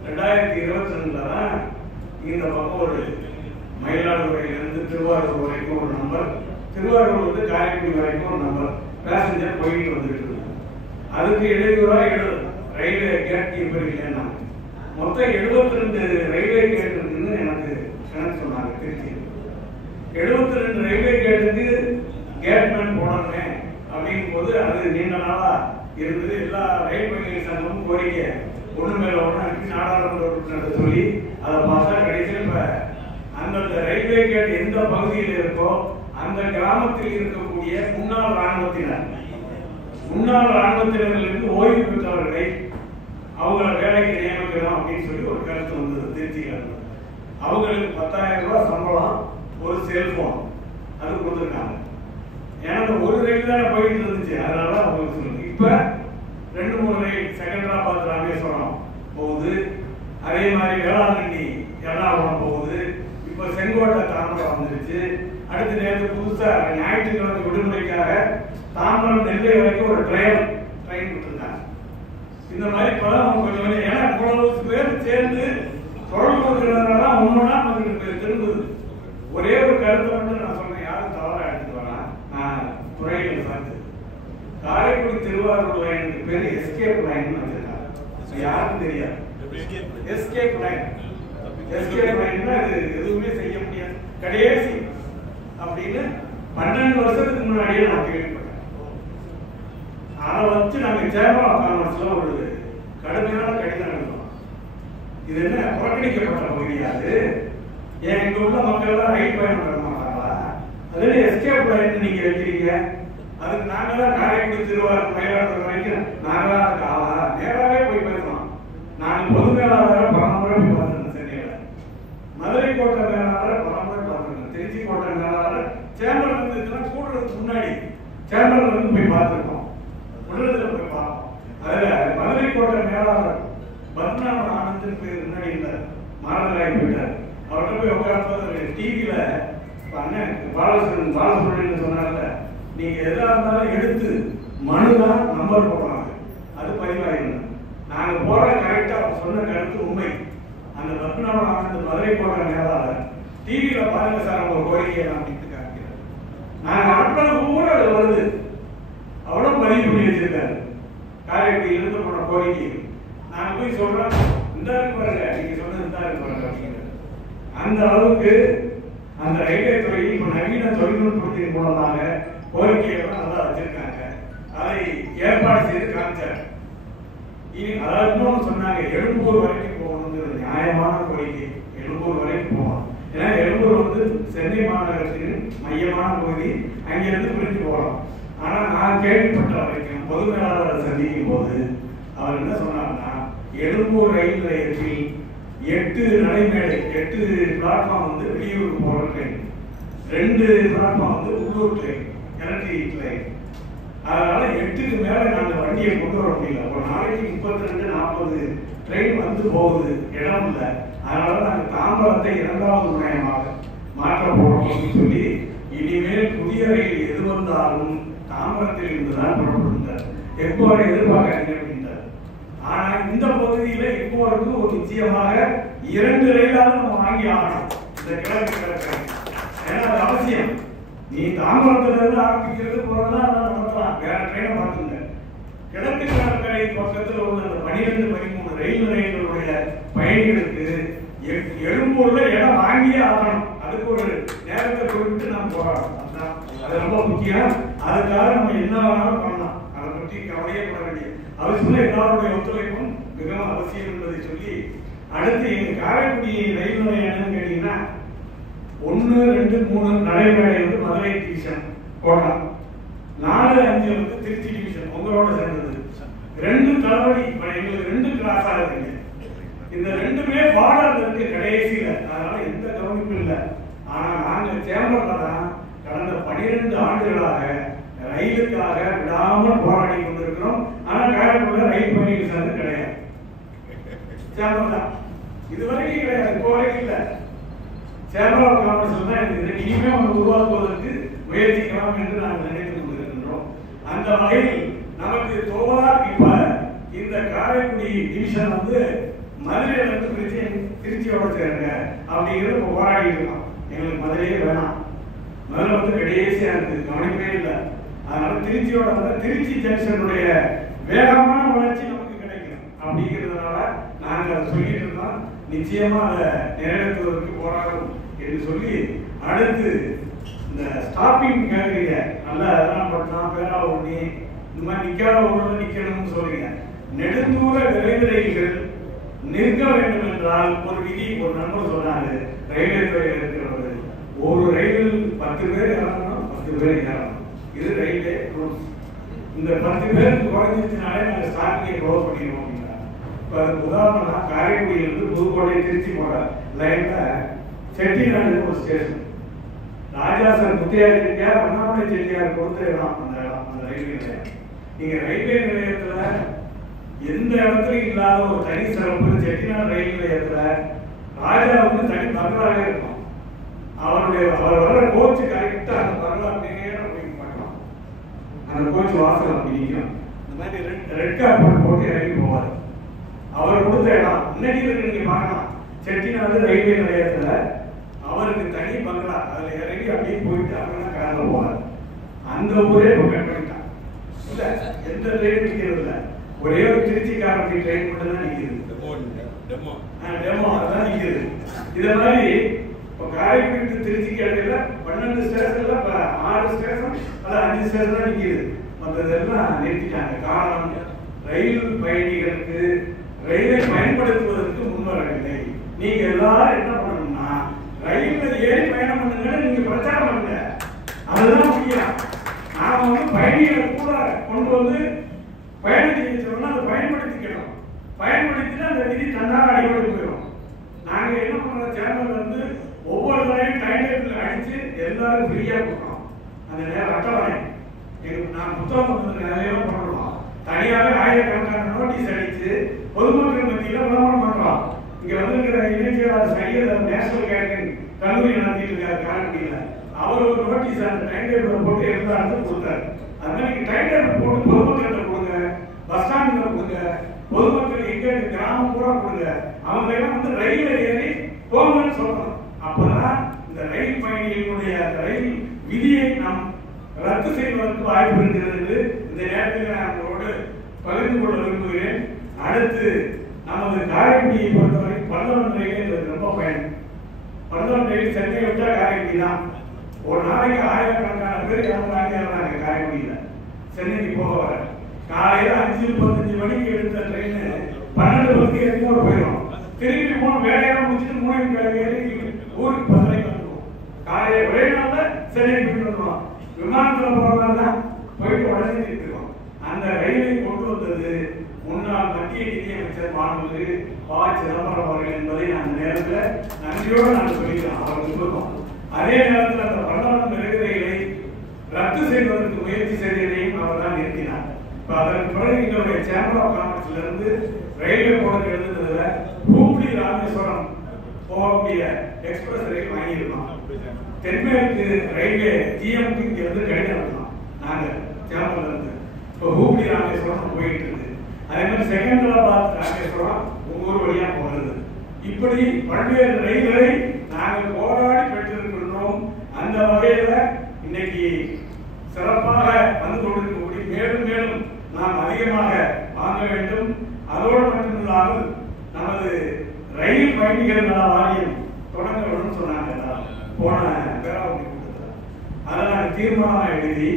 2022ல தான் இந்த பக்கம் ஒரு மயிலாடுதுறையிலிருந்து திருவாரூர் வரைக்கும் ஒரு நம்பர், திருவாரூர் காரைக்குடி வரைக்கும் ஒரு நம்பர் பேசஞ்சர் போயிட்டு வந்துட்டு இருக்கு. அதுக்கு 70 ரூபாய் ரயில்வே கேட் கீப்பர் இல்லைன்னா மொத்தம் 72 ரயில்வே கேட் இருக்குன்னு எனக்கு கணக்கு சொன்னாங்க. திருச்சி 72 ரயில்வே கேட்டுக்கு கேட்மேன் போடணுமே அப்படிங்கும் போது அது நீண்ட நாளா இருந்தது. எல்லா ரயில் பயணிகள் சங்கமும் கோரிக்கை ஒண்ணு மேல ஒண்ணு அனுப்பி நாடாளுமன்ற உறுப்பினர் சொல்லி அதை பார்த்தா கடைசியில் இப்ப அந்தந்த ரயில்வே கேட் எந்த பகுதியில் இருக்கோ அந்த கிராமத்தில் இருக்கக்கூடிய முன்னாள் ராணுவத்தினர்களுக்கு ஓய்வு பெற்றவர்களை அவங்கள வேலைக்கு நியமிக்கணும் அப்படின்னு சொல்லி ஒரு கருத்து வந்தது திருச்சியில். அவங்களுக்கு 10,000 ரூபாய் சம்பளம், ஒரு செல்போன் அது கொடுத்துருக்காங்க. எனக்கு ஒரு ரயில் தானே போயிட்டு இருந்துச்சு, அதனால அவங்களுக்கு சொல்லுங்க. இப்ப 2-3 ரயில் செகண்டராபாத் ராமேஸ்வரம் போகுது, அதே மாதிரி வேளாங்கண்ணி எர்ணாகுளம் போகுது, இப்ப செங்கோட்டை தாம்பரம் வந்துருச்சு. அடுத்த நேரத்து புதுசா ஞாயிற்றுக்கிழமை விடுமுறைக்காக தாம்பரம் நெல்லை வரைக்கும் ஒரு ட்ரெயின் விட்டுருக்காங்க. இந்த மாதிரி பலம் கொஞ்சம் கொஞ்சம் ஏன்னா இவ்வளவு பேர் சேர்ந்து தொடர்பு கொடுக்கிறதுனால ஒன்னொன்னா நமக்கு திரும்புது. ஒரே ஒரு கருத்தை மட்டும் நான் சொல்றேன், யாரும் தவறா எடுத்துட்டு வரேன். நான் துறையில் சார்ந்து காரைக்குடி திருவாரூர் லைனுக்கு பேர் எஸ்கேப் லைன் வச்சிருக்காங்க. யாருக்கும் தெரியாது எஸ்கேப் லைன். எஸ்கேப் லைன்னா அது எதுவுமே செய்ய முடியாது கடைசி அப்படின்னு 12 வருஷத்துக்கு முன்னாடியே நான் கேள்விப்பட்டேன். அதை வச்சு நாங்கள் சேம்பர் ஆஃப் காமர்ஸில் ஒரு கடுமையான கடிதம் எழுதுறோம். இது என்ன புறக்கணிக்கப்பட்ட பகுதியாது? ஏன் இங்கே உள்ள மக்கள்லாம் ரயில் பயணம் பண்ண மாட்டாங்களா? அதில் எஸ்கேப் லைன் நீங்கள் வைக்கிறீங்க. அதுக்கு நாங்கள் தான் காரைக்குடி திருவாரூர் மயிலாடுதுறை வரைக்கும் நாங்கள் தான் அதுக்கு ஆளா நேராகவே போய் பேசுகிறோம். நாங்கள் பொது மேலாளரை பல முறை போய் பார்த்துருந்தேன் சென்னையில், மதுரை கோட்டை மேலாளரை பல முறை பார்த்துருக்கோம், திருச்சி கோட்டை மேலாளர் சேம்பர் இருந்துச்சுன்னா கூடுறதுக்கு முன்னாடி சேம்பர்ல இருந்து போய் பார்த்துருக்கோம், உள்ளதில் போய் பார்ப்போம். அதில் மதுரை கோட்டை மேலாளர் பத்மநாபன் ஆனந்தன் பேர் முன்னாடி இல்லை, மாணவராகி போயிட்டார். அவர்கிட்ட போய் உட்காந்து டிவியில் அண்ணன் பாலசுப்ரமணியன் சொன்னார்ல, நீங்கள் எதாக இருந்தாலும் எடுத்து மனு தான் நம்பர் போடுறாங்க, அது பதிவாயிருந்தேன். நாங்கள் போகிற கரெக்டாக அவர் சொன்ன கருத்து உண்மை. அந்த பத்மநாபன் ஆனந்த் மதுரை கோட்டை மேலாளர் டிவியில் பாருங்க சார் அவங்க கோரிக்கையை நான் விட்டு காமிக்கிறேன். நாங்கள் அனுப்பினது கூட அது வருது, அவ்வளோ பதிவு பண்ணி வச்சிருக்காரு. காரைக்குடி இருந்து போன கோரிக்கை நாங்கள் போய் சொல்கிறோம், இந்த பாருங்க நீங்கள் சொன்னது இந்த பாருங்க அப்படிங்கிறது. அந்த அளவுக்கு அந்த ரயில்வே துறையில் இப்போ நவீன தொழில்நுட்பத்தின் மூலமாக கோரிக்கைகள் நல்லா வச்சிருக்காங்க. அதை ஏற்பாடு செய்து காமிச்சார். அதாவது இன்னொன்று சொன்னாங்க, எழும்பூர் வரைக்கும் போகணுங்கிறது நியாயமான கோரிக்கை. எழும்பூர் வரைக்கும் போகணும், ஏன்னா எழும்பூர் வந்து சென்னை மாநகரத்தின் மையமான பகுதி, அங்கிருந்து பிரிஞ்சு போகலாம். ஆனால் நான் கேள்விப்பட்ட வரைக்கும் பொது மேலாளரை சந்திக்கும் போது அவர் என்ன சொன்னார்னா, எழும்பூர் ரயில் நிலையத்தில் 8 நடைமேடை 8 பிளாட்ஃபார்ம் வந்து வெளியூருக்கு போகிற ட்ரெயின், 2 பிளாட்ஃபார்ம் வந்து உள்ளூர் ட்ரெயின், எலக்ட்ரிக் ட்ரெயின். அதனால 8க்கு மேலே நாங்கள் வண்டியை கொண்டு வர முடியல. ஒரு நாளைக்கு 32-40 ட்ரெயின் வந்து போகுது, இடம் இல்லை. அதனால நாங்கள் தாம்பரத்தை 2வது முனையமாக மாற்ற போகிறோம் அப்படின்னு சொல்லி, இனிமேல் புதிய ரயில் எது வந்தாலும் தாம்பரத்தில் இருந்து தான் புறப்படுகிறார், எப்போதை எதிர்பார்க்காதீங்க அப்படின்றார். ஆனால் இந்த பகுதியில் இப்போது ஒரு நிச்சயமாக 2 ரயிலாவது நம்ம வாங்கி ஆகணும் இந்த கிழக்கு கிழக்கு. ஏன்னா அது அவசியம். நீ தாம்பரத்திலிருந்து ஆரம்பிக்கிறது போறதெல்லாம் நடத்தலாம், வேற ட்ரெயினை பார்த்துங்க. கிழக்கு கடற்கரை பக்கத்தில் உள்ள அந்த 12-13 ரயில் நிலையங்களுடைய பயணிகளுக்கு எழும்பூர்ல இடம் வாங்கியே ஆகணும். அதுக்கு ஒரு நேரத்தை குறிப்பிட்டு நம்ம போராடணும். அது ரொம்ப முக்கியம். அதுக்காக நம்ம என்ன வேணாலும் பண்ணலாம், அதை பற்றி கவலையே பட வேண்டிய அவசியம். எல்லாருடைய ஒத்துழைப்பும் மிகவும் அவசியம் என்பதை சொல்லி, அடுத்து எங்க காரைக்குடி ரயில் நிலையம் என்னன்னு கேட்டீங்கன்னா, 1, 2, 3 நடைமேடை வந்து மதுரை டிவிஷன் கோட்டம், 4, 5 வந்து திருச்சி டிவிஷன் உங்களோட சேர்ந்தது. 2 தளபதி எங்களுக்கு 2 கிராஸ் ஆகுதுங்க. இந்த 2மே பார்டர்ல இருக்கு கடைசியில, அதனால எந்த கவனிப்பும் இல்லை. ஆனா நாங்க சேம்பர்ல தான் கடந்த 12 ஆண்டுகளாக ரயிலுக்காக விடாமல் போராடி கொண்டிருக்கிறோம். ஆனா காரைக்குடியில் ரயில் பயணிகள் சேர்ந்து கிடையாது, சேம்பர் தான் இதுவரைக்கும் கிடையாது, இப்போ வரைக்கும் இல்லை. சேம்பர் ஆஃப் காமர்ஸ் தான் இனிமே அவங்க உருவாக்குவதற்கு முயற்சிக்கலாம் என்று நாங்கள் நினைத்துக் கொண்டிருக்கின்றோம். அந்த வகையில் நமக்கு தோவலா இப்ப இந்த காரைக்குடி டிவிஷன் வந்து மதுரையில இருந்து திருச்சியோட சேருங்க அப்படிங்கிறது இப்போ போராடி இருக்கோம். எங்களுக்கு மதுரையே வேணாம், மதுரை வந்து கடைசியா இருக்கு, கவனிப்பே இல்லை. அதனால திருச்சியோட வந்து திருச்சி ஜங்ஷனுடைய வேகமான வளர்ச்சி நமக்கு கிடைக்கும் அப்படிங்கிறதுனால நாங்கள் அதை சொல்லிட்டு இருக்கோம். நிச்சயமா அதை நிறைவேற்றுவதற்கு போராடும் என்று சொல்லி, அடுத்து இந்த ஸ்டாப்பிங் கேட்குறீங்க, நல்லா அதெல்லாம் பண்ணலாம், பேராவூர்ணி இந்த மாதிரி நிற்காத ஊரில் நிற்கணும்னு சொல்றீங்க. நெடுந்தூர விரைவு ரயில்கள் நிற்க வேண்டும் என்றால் ஒரு விதி, ஒரு நண்பர் சொன்னாரு, ரயில்வே துறையில் இருக்கிறவங்க ஒரு ரயில் 10 பேர் இறங்கணும், 10 பேர் இறங்கணும், இது ரயில்வே ரூல்ஸ். இந்த 10 பேருக்கு குறைஞ்சிச்சுனாலே நாங்கள் ஸ்டாப்பிங்கை க்ளோஸ் பண்ணிடுவோம் அப்படின்னா. இப்போ அதுக்கு உதாரணம்னா காரைக்குடியிலிருந்து புதுக்கோட்டை திருச்சி போகிற லைன்ல செட்டிநாடு ஒரு ஸ்டேஷன், ராஜாசன் முத்தியார் அண்ணாமலை செட்டியார் கொடுத்த இடம் அந்த இடம், அந்த ரயில்வே நிலையம். நீங்க ரயில்வே நிலையத்துல எந்த இடத்துலையும் இல்லாத ஒரு தனி சிறப்பு செட்டிநாடு ரயில் நிலையத்துல ராஜாவுக்கு தனி பங்களாவே இருக்கும். அவர் வர்ற கோச்சு கரெக்டா அந்த பங்களா நேரம் போய் பார்க்கலாம், அந்த கோச்சு வாசல் அப்படி நிற்கும். இந்த மாதிரி ரெட் கார்பெட் போட்டு இறங்கி போவார். அவர் கொடுத்த இடம் இன்னைக்கு நீங்க பார்க்கலாம், செட்டிநாடு ரயில்வே நிலையத்துல அவருக்கு தனி பங்களா, அதுல இறங்கி அப்படியே போயிட்டு அப்படின்னா காரில் போவார். அந்த ஊரே கட் பண்ணிட்டான். இல்ல எந்த ட்ரெயின் நிற்கிறது இல்லை, ஒரே ஒரு திருச்சிக்காரத்தி ட்ரெயின் மட்டும் தான் நிற்கிறது, டெமோ அதான் நிற்கிறது. இதை மாதிரி இப்போ காரைக்குடி திருச்சிக்கு இடையில 12 ஸ்டேஷன்ல 6 ஸ்டேஷன் அல்ல 5 ஸ்டேஷன் தான் நிற்கிது. மற்றதெல்லாம் நிறுத்திட்டாங்க. காரணம், ரயில் பயணிகளுக்கு ரயிலை பயன்படுத்துவதற்கு முன்வரவில்லை. நீங்க எல்லாரும் என்ன பண்ணணும்னா ரயில்ல ஏறி பயணம் பண்ணுங்க, நீங்க பிரச்சாரம் பண்ணுங்க. அதுதான் முக்கியம். நாம பயணிகளை கூட கொண்டு வந்து பயணம் செய்ய சொன்னா அதை பயன்படுத்திக்கணும். பயன்படுத்தினா அந்த விதி தன்னால அடிபட்டு போயிடும். நாங்க என்ன பண்றோம், சேனல்ல ஒவ்வொரு தடையும் டைம் டேபிள் அடிச்சு எல்லாரும் ஃப்ரீயா கொடுக்கணும். அந்த நேரம் அட்டவணை நான் புத்தகம் நிறைய பண்ணுறோம். தனியாகவே ஆயிரக்கணக்கான நோட்டீஸ் அடிச்சு பொதுமக்கள் மத்தியில் விளம்பரம் பண்றோம். இங்க வந்திருக்கிற இளைஞர் சையத் நேஷனல் கேட்டரிங் கல்லூரி நடத்திட்டு இருக்காரு காரைக்குடியில. அவர் ஒரு நோட்டீஸ் அந்த டைம் டேபிள் போட்டு எல்லா இடத்துல கொடுத்தாரு. அது மாதிரி டைம் டேபிள் போட்டு பொதுமக்கள்கிட்ட கொடுங்க, பஸ் ஸ்டாண்ட்ல கொடுங்க, பொதுமக்கள் எங்க கிராமம் கூட கொடுங்க. அவங்க எல்லாம் ரயில ஏறி போங்கன்னு சொல்லணும். அப்பதான் இந்த ரயில் பயணிகளுடைய அந்த ரயில் விதியை நாம் ரத்து செய்வதற்கு வாய்ப்பு இருக்கிறது. இந்த நேரத்தில் நான் உங்களோடு பகிர்ந்து கொள்ள விரும்புகிறேன். அடுத்து நமது காரைக்குடியை பொறுத்தவரை பல்லவன் ரயில் ரொம்ப பயன். பல்லவன் ரயில் சென்னை விட்டா காரைக்குடி தான். ஒரு நாளைக்கு ஆயிரக்கணக்கான பேர் இறங்குறாங்க காரைக்குடியில சென்னைக்கு போக வர. காலையில 5:35 மணிக்கு எடுத்த ட்ரெயின் 12 மணிக்கு எங்கேயும் போயிடும். திரும்பி போன வேலையெல்லாம் முடிச்சுட்டு 3 ஏறி ஊருக்கு 10 மணிக்கு வந்துடுவோம். காலையில ஒரே நாள்ல சென்னைக்கு போயிட்டு வந்துடுவோம். விமானத்தில் போறதா போயிட்டு உடனே திருப்பிடுவோம். அந்த ரயிலை கொண்டு வந்தது முன்னாள் மத்திய நிதியமைச்சர் மாண்புமிகு ப. சிதம்பரம் அவர்கள் என்பதை அந்த நேரத்தில் நன்றியோடு நான் சொல்லிக்கிறேன். அவருக்கு கொடுக்கும். அதே நேரத்தில் அந்த பல்லவன் ரயிலை ரத்து செய்வதற்கு முயற்சி செய்ததையும் அவர் தான் நிறுத்தினார். இப்போ அதற்கு பிறகு எங்களுடைய சேம்பர் ஆஃப் காமர்ஸ்ல இருந்து ரயில்வே போர்டு எழுதுனதுல ஹூப்ளி ராமேஸ்வரம் போகக்கூடிய எக்ஸ்பிரஸ் ரயில் வாங்கியிருக்கோம். தென்மேற்கு ரயில்வே ஜிஎம்க்கு இங்க வந்து கடிதம் எழுதலாம். நாங்க சேம்பர்ல இருந்து இப்போ ஹூப்ளி ராமேஸ்வரம் போயிட்டு இருக்கு. அதே மாதிரி செகந்திராபாத் ராமேஸ்வரம் உங்க ஊர் வழியா போகிறது. இப்படி பல்வேறு ரயில்களை நாங்கள் போராடி பெற்றிருக்கின்றோம். அந்த வகையில இன்னைக்கு சிறப்பாக வந்து கொண்டிருக்கக்கூடிய மேலும் மேலும் நாம் அதிகமாக வாங்க வேண்டும். அதோடு மட்டுமில்லாமல் நமது ரயில் பயணிகள் நல வாரியம் தொடங்க வேண்டும் சொன்னாங்க போன பேராவணி கூட்டத்தில். அதை நாங்கள் தீர்மானம் எழுதி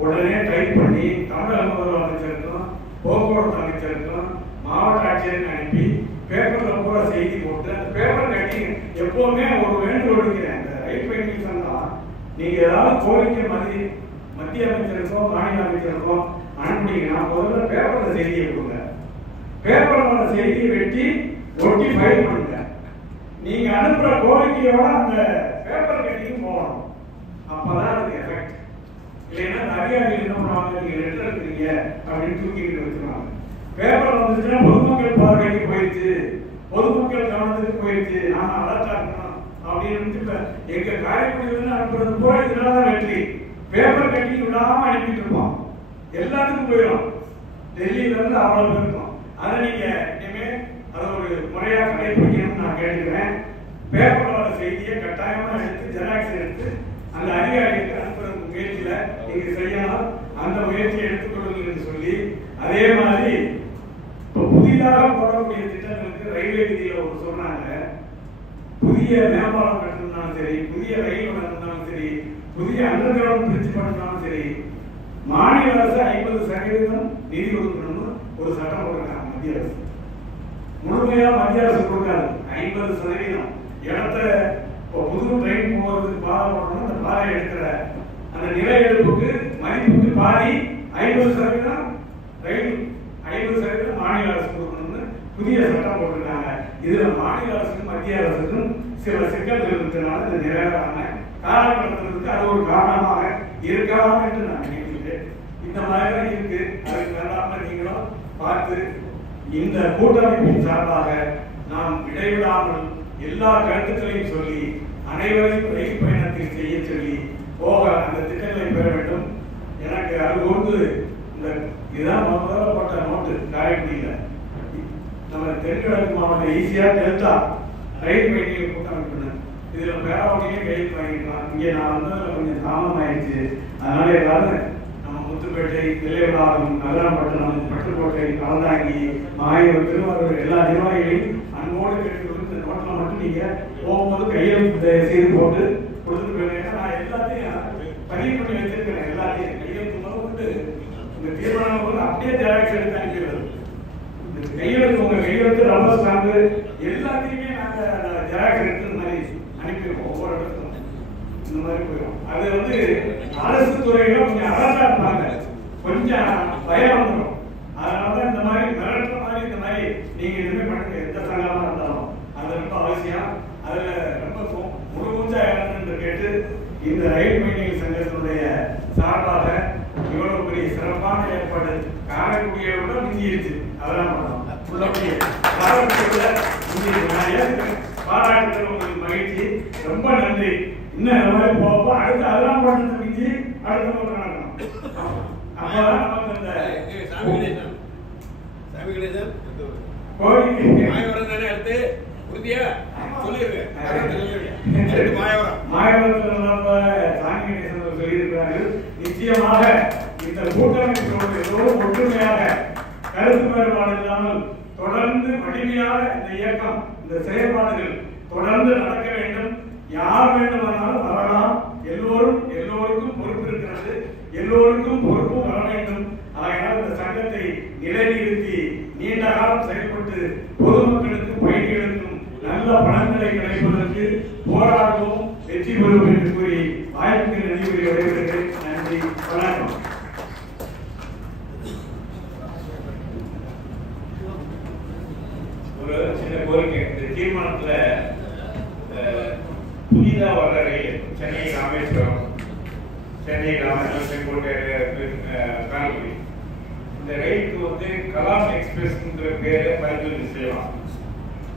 உடனே டைப் பண்ணி தமிழக முதல்வர் அமைச்சருக்கும் போக்குவரத்து அமைச்சருக்கும் மாவட்ட ஆட்சியருக்கு அனுப்பி பேப்பர்ல பூரா செய்தி போட்டு அந்த பேப்பர் கட்டி எப்பவுமே ஒரு வேண்டுகோள் இருக்கிறேன். இந்த ரயில் பயணிகள் சொன்னா நீங்க ஏதாவது கோரிக்கை மத்திய அமைச்சருக்கும் மாநில அமைச்சருக்கும் அனுப்புனீங்கன்னா முதல்ல பேப்பர்ல செய்தியை கொடுங்க. பேப்பர்ல செய்தியை வெட்டி ஒட்டி ஃபைல் பண்ணுங்க. நீங்க அனுப்புற கோரிக்கையோட அந்த பேப்பர் கட்டிங் போகணும். அப்பதான் அதுக்கு எஃபெக்ட். இல்லைன்னா அதிகாரிகள் என்ன பண்ணுவாங்க, நீங்க லெட்டர் எடுக்கிறீங்க அப்படின்னு தூக்கிட்டு வச்சுருவாங்க. பேப்பர் வந்துச்சுன்னா பொதுமக்கள் பார்வைக்கு போயிடுச்சு, பொதுமக்கள் கவனத்துக்கு போயிடுச்சு, நாம அலர்ட்டா இருக்கணும் அப்படின்னு எங்க காரைக்குடியில அனுப்புறது போல இதனாலதான் வெற்றி. பேப்பர் கட்டி விடாம அனுப்பிட்டு இருப்போம். எல்லாத்துக்கும் போயிடும். டெல்லியில இருந்து அவ்வளவு இருக்கும். அதை நீங்க இனிமே அதை ஒரு முறையா கடைபிடிக்கணும்னு நான் கேட்டுக்கிறேன். பேப்பர்ல வர செய்தியை கட்டாயமா எடுத்து ஜெராக்ஸ் எடுத்து அந்த அதிகாரிகளுக்கு அனுப்புறதுக்கு முயற்சியில நீங்க செய்யணும். அந்த முயற்சியை எடுத்துக்கொள்ளுங்கள் என்று சொல்லி, அதே மாதிரி புதிதாக போடக்கூடிய திட்டங்களுக்கு ரயில்வே விதியில ஒரு சொன்னாங்க, புதிய மேம்பாலம் கட்டணும்னாலும் சரி, புதிய ரயில் கட்டணும்னாலும் சரி, புதிய அண்டர் கிரவுண்ட் பிரிட்ஜ் பண்ணாலும் சரி, மாநில அரசு 50% நிதி ஒதுக்கணும்னு ஒரு சட்டம் போட்டிருக்காங்க. மத்திய அரசு முழுமையா மத்திய அரசு கொடுக்காது. 50% இடத்த புது ட்ரெயின் போகிறதுக்கு பாதை போடணும். அந்த பாதை எடுக்கிற அந்த நில எடுப்புக்கு மதிப்புக்கு பாதி 50% ரயில் 50% மாநில அரசு கொடுக்கணும்னு புதிய சட்டம் போட்டிருக்காங்க. இதுல மாநில அரசுக்கும் மத்திய அரசுக்கும் சில சிக்கல்கள் இருக்கிறதுனால இந்த நிறைவேறாம காலகட்டத்திற்கு அது ஒரு காரணமாக இருக்கலாம் என்று நான் நினைக்கிறேன். இந்த மாதிரி இருக்கு. அதுக்கு வேண்டாம நீங்களும் பார்த்து இந்த கூட்டமைப்பின் சார்பாக நாம் இடைவிடாமல் எல்லா கருத்துக்களையும் சொல்லி அனைவரையும் ரயில் பயணத்தில் செய்ய சொல்லி போக அந்த திட்டங்களை பெற வேண்டும். எனக்கு அது வந்து இந்த இதுதான் முதலப்பட்ட நோட்டு காரைக்குடியில நம்ம தென்கிழக்கு மாவட்டம் ஈஸியா டெல்டா ரயில் பயணிகள் கூட்டமைப்பு இதுல பேராவணியே கையில் வாங்கிக்கலாம். இங்கே நான் வந்ததுல கொஞ்சம் தாமதம் ஆயிடுச்சு. அதனால ஏதாவது நம்ம முத்துப்பேட்டை, தில்லைவளாகம், நகரப்பட்டினம், பட்டுக்கோட்டை, கலந்தாங்கி, மாயூர், திருவாரூர் எல்லா நிர்வாகிகளையும் அன்போடு கேட்டுக்கொண்டு இந்த நோட்டில் மட்டும் நீங்க போகும்போது கையெழுத்து செய்து போட்டு கொடுத்துட்டு போயிருக்கேன். நான் எல்லாத்தையும் பதிவு பண்ணி வச்சிருக்கிறேன். எல்லாத்தையும் கையெழுத்து முதல் கொண்டு வந்து அப்படியே ஜெராக்ஸ் எடுத்து அனுப்பிடுறது. கையெழுத்து உங்க கையெழுத்து ரப்பர் ஸ்டாம்பு எல்லாத்தையுமே நாங்கள் ஜெராக்ஸ் எடுத்து இந்த மாதிரி அனுப்பிடுவோம். ஒவ்வொரு இடத்துக்கும் இந்த மாதிரி போயிடும். அது வந்து அரசு துறையில கொஞ்சம் அலர்ட்டா இருப்பாங்க, கொஞ்சம் பயம் வந்துடும். அதனாலதான் இந்த மாதிரி மிரட்டுற மாதிரி இந்த மாதிரி நீங்க எதுவுமே பண்ணுங்க, எந்த சங்கமா இருந்தாலும் அது ரொம்ப அவசியம். அதுல ரொம்ப முழு மூச்சா இறந்து கேட்டு இந்த ரயில் பயணிகள் சங்கத்தினுடைய சார்பாக இவ்வளவு பெரிய சிறப்பான ஏற்பாடு காரைக்குடியை விட மிஞ்சிருச்சு. அதெல்லாம் பண்ணோம் உள்ளபடியே பாராட்டுதல் உங்களுக்கு மகிழ்ச்சி, ரொம்ப நன்றி. இன்னும் இந்த மாதிரி போப்போ அடுத்து அதெல்லாம் பண்ணது மிஞ்சி அடுத்த முறை நடக்கணும். அப்பதான் நமக்கு இந்த நிச்சயமாக இந்த கூட்டமைப்போடு ஒற்றுமையாக கருத்து வேறுபாடு இல்லாமல் தொடர்ந்து வலிமையாக இந்த இயக்கம் இந்த செயல்பாடுகள் தொடர்ந்து நடக்க வேண்டும். யார் வேண்டுமானாலும் வரலாம். எல்லோருக்கும் பொறுப்பு இருக்கிறது, எல்லோருக்கும் பொறுப்பும் வர வேண்டும். அதனால் இந்த சங்கத்தை நிலைநிறுத்தி நீண்ட காலம் செயல்பட்டு பொதுமக்களுக்கும் பயணிகளுக்கும் நல்ல பலன்களை கிடைப்பதற்கு போராடுவோம், வெற்றி பெறுவோம் என்று கூறி வாய்ப்புக்கு நன்றி கூறி விடைபெறுகிறேன். நன்றி, வணக்கம். ஒரு சின்ன கோரிக்கை, இந்த தீர்மானத்துல புதிதாக வர்ற ரயில் சென்னை ராமேஸ்வரம், சென்னை ராமேஸ்வரம், செங்கோட்டை, காரைக்குடி, இந்த ரயிலுக்கு வந்து கலாம் எக்ஸ்பிரஸ்ங்கிற பேரை பரிந்துரை செய்யலாம்.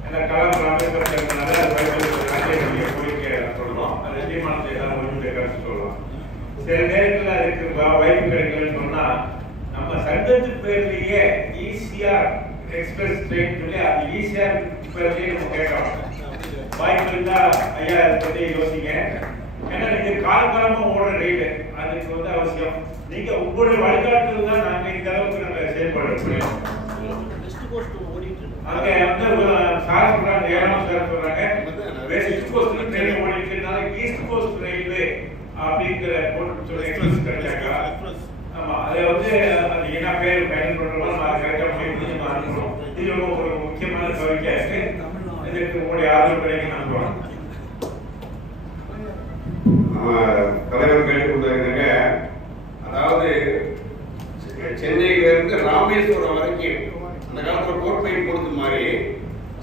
ஏன்னா கலாம் ராமேஸ்வரம் சேர்ந்தனால பரிந்துரை கோரிக்கை சொல்லலாம். அந்த தீர்மானத்தை எல்லாம் ஒன்றுடைய கருத்து சொல்லலாம். சில நேரத்தில் அதுக்கு வாய்ப்பு கிடைக்கலன்னு சொன்னா நம்ம சங்கத்து பேர்லயே ஈசிஆர் எக்ஸ்பிரஸ் ட்ரெயின் சொல்லி அது ஈசிஆர் பேர்லயே நம்ம கேட்கலாம். வாய்ப்பு இருந்தா ஐயா அதை பத்தி யோசிங்க. ஏன்னா இது காலகாலமா ஓடுற ரயில், அதுக்கு வந்து அவசியம். நீங்க உங்களுடைய வழிகாட்டுதல் தான் நாங்க இந்த அளவுக்கு நாங்க செயல்பட முடியும். அங்க வந்து சார் சொல்றாங்க, ஏழாம் சார் சொல்றாங்க வெஸ்ட் கோஸ்ட் ட்ரெயின் ஓடிட்டு இருந்தாலும் ஈஸ்ட் கோஸ்ட் ரயில்வே அப்படிங்கிற போட்டு சொல்ல எக்ஸ்பிரஸ் கிடைச்சாங்க. ஆமா, அதை வந்து அது என்ன பேர் பயன்படுறோமோ அதை கரெக்டா முடிவு மாறணும். இது ரொம்ப ஒரு முக்கியமான கோரிக்கை இருக்கு. இதற்கு உங்களுடைய ஆதரவு கிடைக்கும் நம்புறோம். தலைவர் கேட்டுக்கொண்டிருக்காங்க. அதாவது சென்னையிலிருந்து ராமேஸ்வரம் வரைக்கும் அந்த காலத்துல கோட்பை பொறுத்த மாதிரி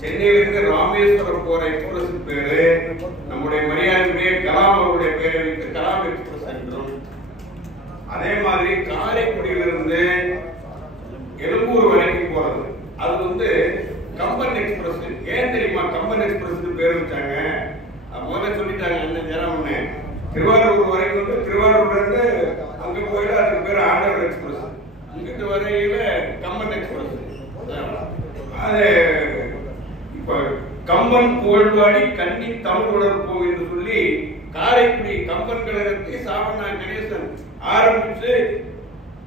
சென்னையிலிருந்து ராமேஸ்வரம் போற எக்ஸ்பிரஸ் பேரு நம்முடைய மரியாதைக்குரிய கலாம் அவருடைய பேரை வைத்து கலாம் எக்ஸ்பிரஸ் என்றும், அதே மாதிரி காரைக்குடியிலிருந்து எழும்பூர் வரைக்கும் போறது அது வந்து கம்பன் எக்ஸ்பிரஸ். ஏன் தெரியுமா கம்பன் எக்ஸ்பிரஸ் பேர் வச்சாங்க? முதல்ல சொல்லிட்டாங்க அண்ணன் ஜெயராமண்ணே. திருவாரூர் வரைக்கும் வந்து திருவாரூர்ல இருந்து அங்க போயிட்டு அதுக்கு பேர் ஆண்டவர் எக்ஸ்பிரஸ், இங்கிட்டு வரையில கம்பன் எக்ஸ்பிரஸ். அது இப்ப கம்பன் புகழ்பாடி கன்னி தமிழ் உணர்வு என்று சொல்லி காரைக்குடி கம்பன் கழகத்தை சாவண்ணா கணேசன் ஆரம்பிச்சு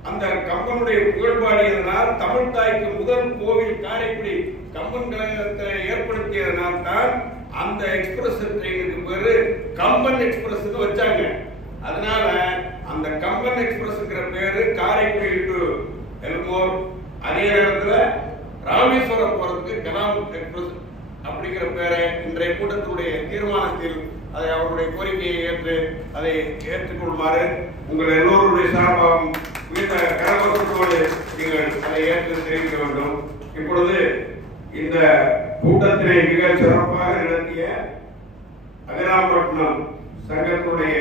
அந்த கம்பனுடைய புகழ்பாடியதனால் தமிழ் தாய்க்கு முதல் கோவில் காரைக்குடி கம்பன் கழகத்தை ஏற்படுத்தியதனால் தான் அந்த எக்ஸ்பிரஸ் ட்ரெயினுக்கு பேரு கம்பன் எக்ஸ்பிரஸ் வச்சாங்க. அதனால அந்த கம்பன் எக்ஸ்பிரஸ்ங்கிற பேரு காரைக்குடி டு எல்மோர், அதே நேரத்துல ராமேஸ்வரம் போறதுக்கு கலாம் எக்ஸ்பிரஸ் அப்படிங்கிற பேரை இன்றைய கூட்டத்தினுடைய தீர்மானத்தில் அதை அவருடைய கோரிக்கையை ஏற்று அதை ஏற்றுக்கொள்ளுமாறு உங்கள் எல்லோருடைய சார்பாகவும் உயர்ந்த கரகோஷத்தோடு நீங்கள் அதை ஏற்று தெரிவிக்க வேண்டும். இப்பொழுது இந்த கூட்டத்தினை மிக சிறப்பாக நடத்திய அகராம்பட்டினம் சங்கத்துடைய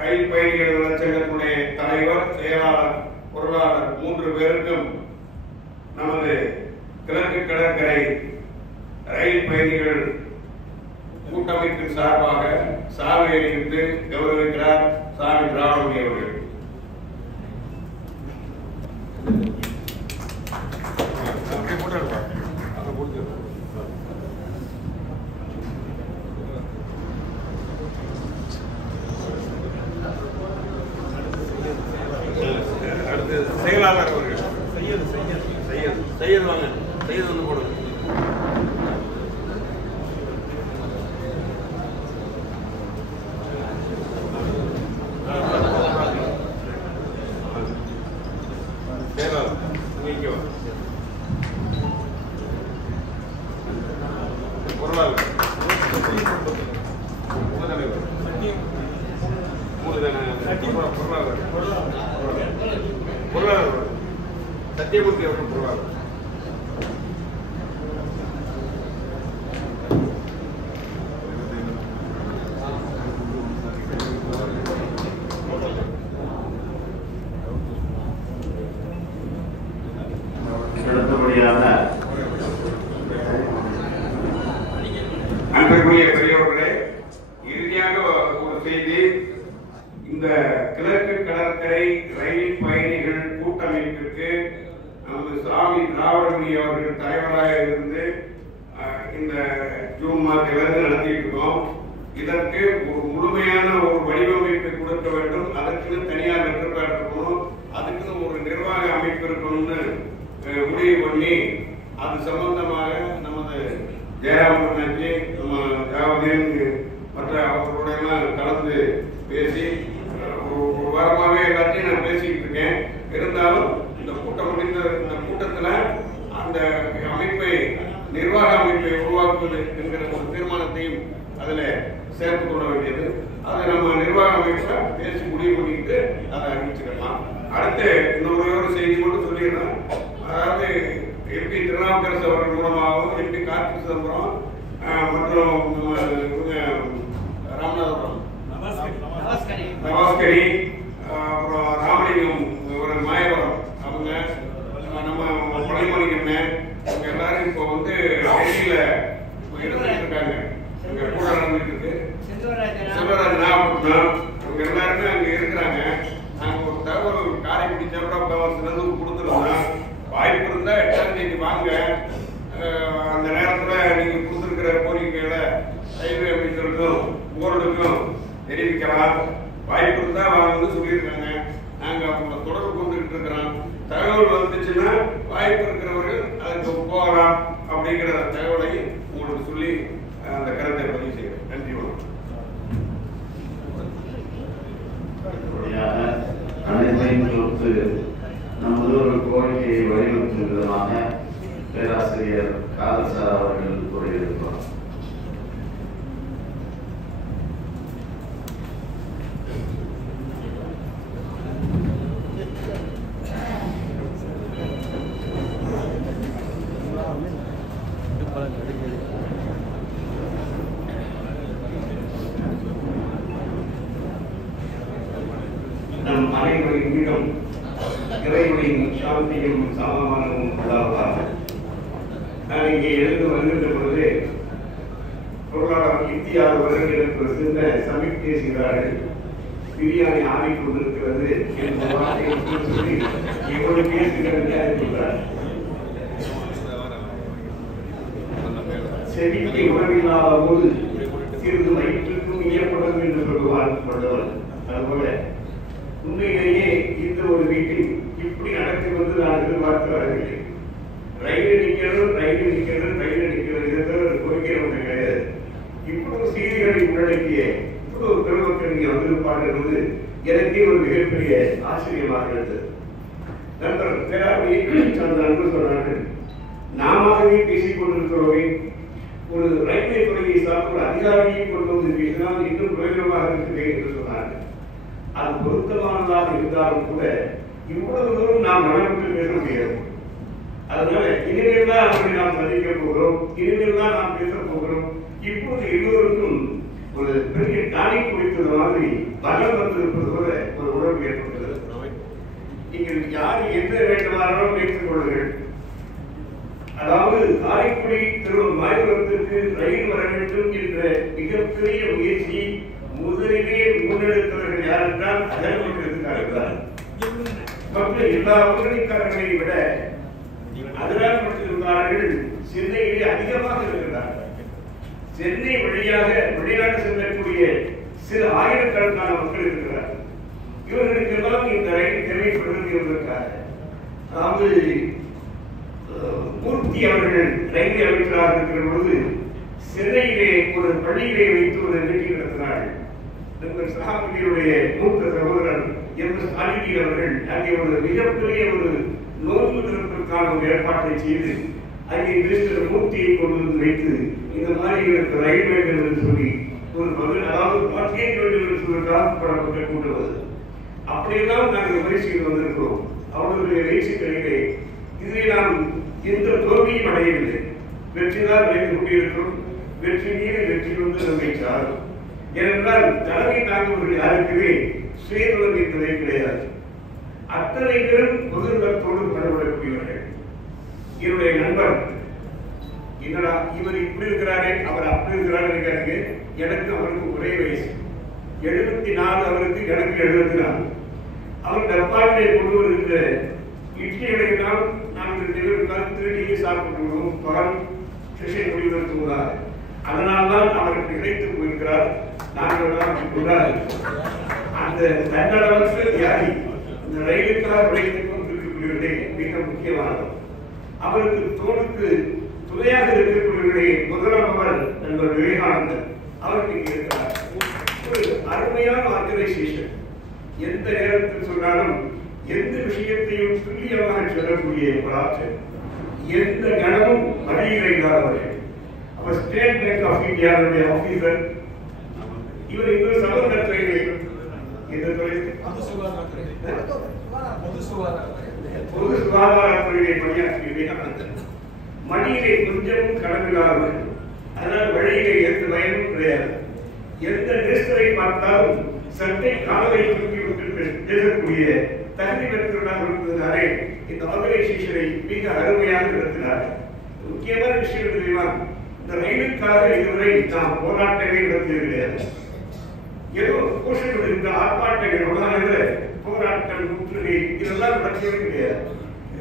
ரயில் பயணிகள் நலச்சங்கத்துடைய தலைவர், செயலாளர், பொருளாளர் 3 பேருக்கும் நமது கிழக்கு கடற்கரை ரயில் பயணிகள் கூட்டமைப்பின் சார்பாக சாலை அணிவித்து கௌரவிக்கிறார் சாமி திராவிட அவர்கள். அடுத்து செயலாளர் அவர்கள் செய்யது வாங்க, செய்யது வந்து போடுங்க. சத்தியமூர்த்தி அவர்கள் பொருளாளர். அன்புக்குரிய பெரியவர்களே, இறுதியாக ஒரு செய்தி. இந்த கிழக்கு கடற்கரை ரயில் பயணிகள் கூட்டமைப்பிற்கு நமது சாமி திராவிடமணி அவர்கள் தலைவராக இருந்து இந்த ஜூன் மாதத்திலிருந்து நடத்திட்டு இருக்கோம். இதற்கு ஒரு முழுமையான ஒரு வடிவமைப்பை கொடுக்க வேண்டும். அதற்குன்னு தனியார் வெற்றுப்பாடு இருக்கணும், அதுக்குன்னு ஒரு நிர்வாக அமைப்பு இருக்கணும்னு முடிவு பண்ணி அது சம்பந்தமாக நமது ஜெயராமன் நம்ம ஜாவதேன் மற்ற அவர்களோட எல்லாம் கலந்து பேசி ஒரு வாரமாகவே எல்லாத்தையும் நான் பேசிக்கிட்டு இருக்கேன். இருந்தாலும் இந்த கூட்டம் முடிந்த இந்த கூட்டத்தில் அந்த அமைப்பை நிர்வாக அமைப்பை உருவாக்குவது என்கிற ஒரு தீர்மானத்தையும் அதில் சேர்த்து கொள்ள வேண்டியது. அதை நம்ம நிர்வாக அமைப்பில் பேசி முடிவு பண்ணிக்கிட்டு அதை அறிவிச்சுக்கலாம். அடுத்து இன்னொரு செய்தி மட்டும் சொல்லிடுறேன். அதாவது எம்பி திருநாவுக்கரசு அவர்கள் மூலமாகவும் எம்பி கார்த்திக் சிதம்பரம் மற்றும் ராமநாதபுரம் நவாஸ்கரி அப்புறம் ராமலிங்கம் ஒரு மாயவரம் அவங்க நம்ம மலைமணிக்கண்ணன் அவங்க எல்லாரும் இப்போ வந்து டெல்லியில இருந்துட்டு இருக்காங்க. இங்க கூட நடந்துட்டு இருக்கு. செல்வராஜ் நாகப்பட்டினம் அவங்க எல்லாருமே அங்க இருக்கிறாங்க. நாங்கள் ஒரு தகவல் காரைக்குடி சேம்பர் ஆஃப் காமர்ஸ்ல கொடுத்துருந்தோம். வாய்ப்பு இருந்தா 8ஆம் தேதி வாங்க. அந்த நேரத்தில் நீங்க கொடுத்துருக்கிற கோரிக்கைகளை ரயில்வே அமைச்சருக்கும் போர்டுக்கும் தெரிவிக்கலாம். வாய்ப்பு இருந்தா வாங்கன்னு சொல்லியிருக்காங்க. நாங்க அவங்களை தொடர்பு கொண்டுகிட்டு இருக்கிறோம். தகவல் வந்துச்சுன்னா வாய்ப்பு இருக்கிறவர்கள் அதுக்கு போகலாம் அப்படிங்கிற தகவலை உங்களுக்கு சொல்லி அந்த கருத்தை பதிவு செய்கிறேன். நன்றி. அனைத்தையும் பொறுத்து நமது ஒரு கோரிக்கையை வலியுறுத்தும் விதமாக பேராசிரியர் காதல்சார் அவர்கள் கூறியிருக்கிறார். நம் அனைவரின் மீதும் இறைவனின் சாந்தியும் சமாதானமும் உண்டாவதாக. நான் இங்கே எழுந்து வருகின்ற பொழுது பொருளாதார இந்தியாவில் வருகிறது சின்ன சமீப் பேசுகிறார்கள். பிரியாணி ஆடிக்கொண்டிருக்கிறது என்ற வார்த்தையை சொல்லி எவ்வளவு பேசுகிறது அறிவிக்கிறார். செவிக்கு உணவில்லாத போது சிறிது வயிற்றுக்கும் இயப்படும் என்று சொல்லுவார் கொண்டவர். அதுபோல உண்மையிலேயே இந்த ஒரு வீட்டில் இப்படி நடக்கும் வந்து நான் எதிர்பார்த்து வரவில்லை. ரயில் நிற்கிறது இதை தவிர கோரிக்கை ஒன்று கிடையாது. இவ்வளவு செய்திகளை உள்ளடக்கிய இவ்வளவு பெருமக்கள் இங்கே வந்திருப்பார்கள் என்பது எனக்கே ஒரு மிகப்பெரிய ஆச்சரியமாக இருந்தது. நண்பர் பேராவணி நண்பர் சொன்னார்கள், நாமவே பேசிக் கொண்டிருக்கிறோமே, ஒரு ரயில்வே துறையை சார்ந்த ஒரு அதிகாரியை கொண்டு வந்து பேசினால் இன்னும் பிரயோஜனமாக இருக்கிறேன் என்று சொன்னார்கள். அது பொருத்தமானதாக இருந்தாலும் கூட இவ்வளவு தூரம் நாம் மனவிட்டு பேச முடியாது. அதனால இனிமேல் தான் அவர்களை நாம் சந்திக்க போகிறோம், இனிமேல் தான் நாம் பேச போகிறோம். இப்போது எல்லோருக்கும் ஒரு பெரிய டானிக் குடித்தது மாதிரி பலம் வந்திருப்பது போல ஒரு உணர்வு ஏற்படுகிறது. நீங்கள் யார் எந்த வேண்டுமானாலும் பேசிக் கொள்ளுங்கள். அதாவது காரைக்குடி திருவள்ளூர் மாயவரத்திற்கு ரயில் வர வேண்டும் என்ற மிகப்பெரிய முயற்சி முதலிலே முன்னெடுத்தவர்கள் யார் என்றால் அகழ்வார்கள். மற்ற எல்லா முதலீட்டாளர்களை விட அதனால் மட்டும் சென்னையிலே அதிகமாக இருக்கிறார்கள். சென்னை வழியாக வெளிநாடு செல்லக்கூடிய சில ஆயிரக்கணக்கான மக்கள் இருக்கிறார்கள். இவர்களுக்கெல்லாம் இந்த ரயில் தேவைப்படுகிறது என்பதற்காக அதாவது மூர்த்தி அவர்கள் ரயில்வே அமைச்சராக இருக்கிற பொழுது சென்னையிலே ஒரு பள்ளியிலே வைத்து ஒரு நிகழ்ச்சி நடத்தினார்கள். சகாபதியுடைய மூத்த சகோதரன் எம்.எஸ். அலிடி அவர்கள் அங்கே ஒரு மிகப்பெரிய ஒரு நோன்பு திறப்பிற்கான ஒரு ஏற்பாட்டை செய்து அங்கே மினிஸ்டர் மூர்த்தியை கொண்டு வந்து வைத்து இந்த மாதிரி எனக்கு ரயில் வேண்டும் என்று சொல்லி ஒரு பதில், அதாவது பாட்டியை வேண்டும் என்று சொல்வதற்காக படப்பட்ட கூட்டுவது. அப்படியெல்லாம் நாங்கள் முயற்சியில் வந்திருக்கிறோம். அவர்களுடைய முயற்சிகளிலே இதிலே நாம் எந்த தோல்வியும் அடையவில்லை. வெற்றிதான் அடைந்து கொண்டிருக்கிறோம். வெற்றி மீது வெற்றி வந்து நம்மை சாரும். ஏனென்றால் தலைமை தாங்குவர்கள் யாருக்குமே சுயநலம் என்பதே கிடையாது. அத்தனை பேரும் பொதுநலத்தோடு படப்படக்கூடியவர்கள். என்னுடைய நண்பர் என்னடா இவர் இப்படி இருக்கிறாரே அவர் அப்படி இருக்கிறாரு, எனக்கு அவருக்கு ஒரே வயசு 74, அவருக்கு எனக்கு 74. அவர் டப்பாட்டை கொண்டு வருகிற இட்லிகளை தான் நாங்கள் திருடியே சாப்பிட்டுள்ளோம். பகல் செஷன் முடிவெடுத்துள்ளார். அதனால்தான் அவருக்கு கிடைத்து போயிருக்கிறார். நாங்கள் தான் அந்த தன்னளவுக்கு வியாதி இந்த ரயிலுக்காக உழைத்துக் கொண்டிருக்கக்கூடியவர்களே மிக முக்கியமானது. அவருக்கு தோளுக்கு துணையாக இருக்கக்கூடியவர்களே முதலமைச்சர் நண்பர் விவேகானந்தர் அவருக்கு இங்கே இருக்கிறார். ஒரு அருமையான ஆர்கனைசேஷன். எந்த நேரத்தில் சொன்னாலும் எந்த விஷயத்தையும் துல்லியமாக சொல்லக்கூடிய ஒரு ஆற்றல். எந்த கணமும் மடியில இல்லாதவர்கள். அவர் ஸ்டேட் பேங்க் ஆஃப் இந்தியாவுடைய ஆபீசர். இவர் இன்னொரு சமூகத்துறையிலே பொது சுகாதாரத்துறையிலே பணியாற்றிய விவேகானந்தர் மடியிலே கொஞ்சமும் கடமில்லாதவர்கள். அதனால் வழியிலே எந்த பயனும் கிடையாது. எந்த நேசரை பார்த்தாலும் சட்டை காலை தூக்கி விட்டு பேசக்கூடிய தகுதி பெற்றவர்களாக இருப்பதனாலே இந்த ஆர்கனைசேஷனை மிக அருமையாக நடத்தினார். முக்கியமான விஷயம் தெரியுமா? இந்த ரயிலுக்காக இதுவரை நாம் போராட்டமே நடத்தியது கிடையாது. ஏதோ கோஷங்கள் இருந்த ஆர்ப்பாட்டங்கள், போராட்டம், முற்றுகை இதெல்லாம் நடத்தியது கிடையாது.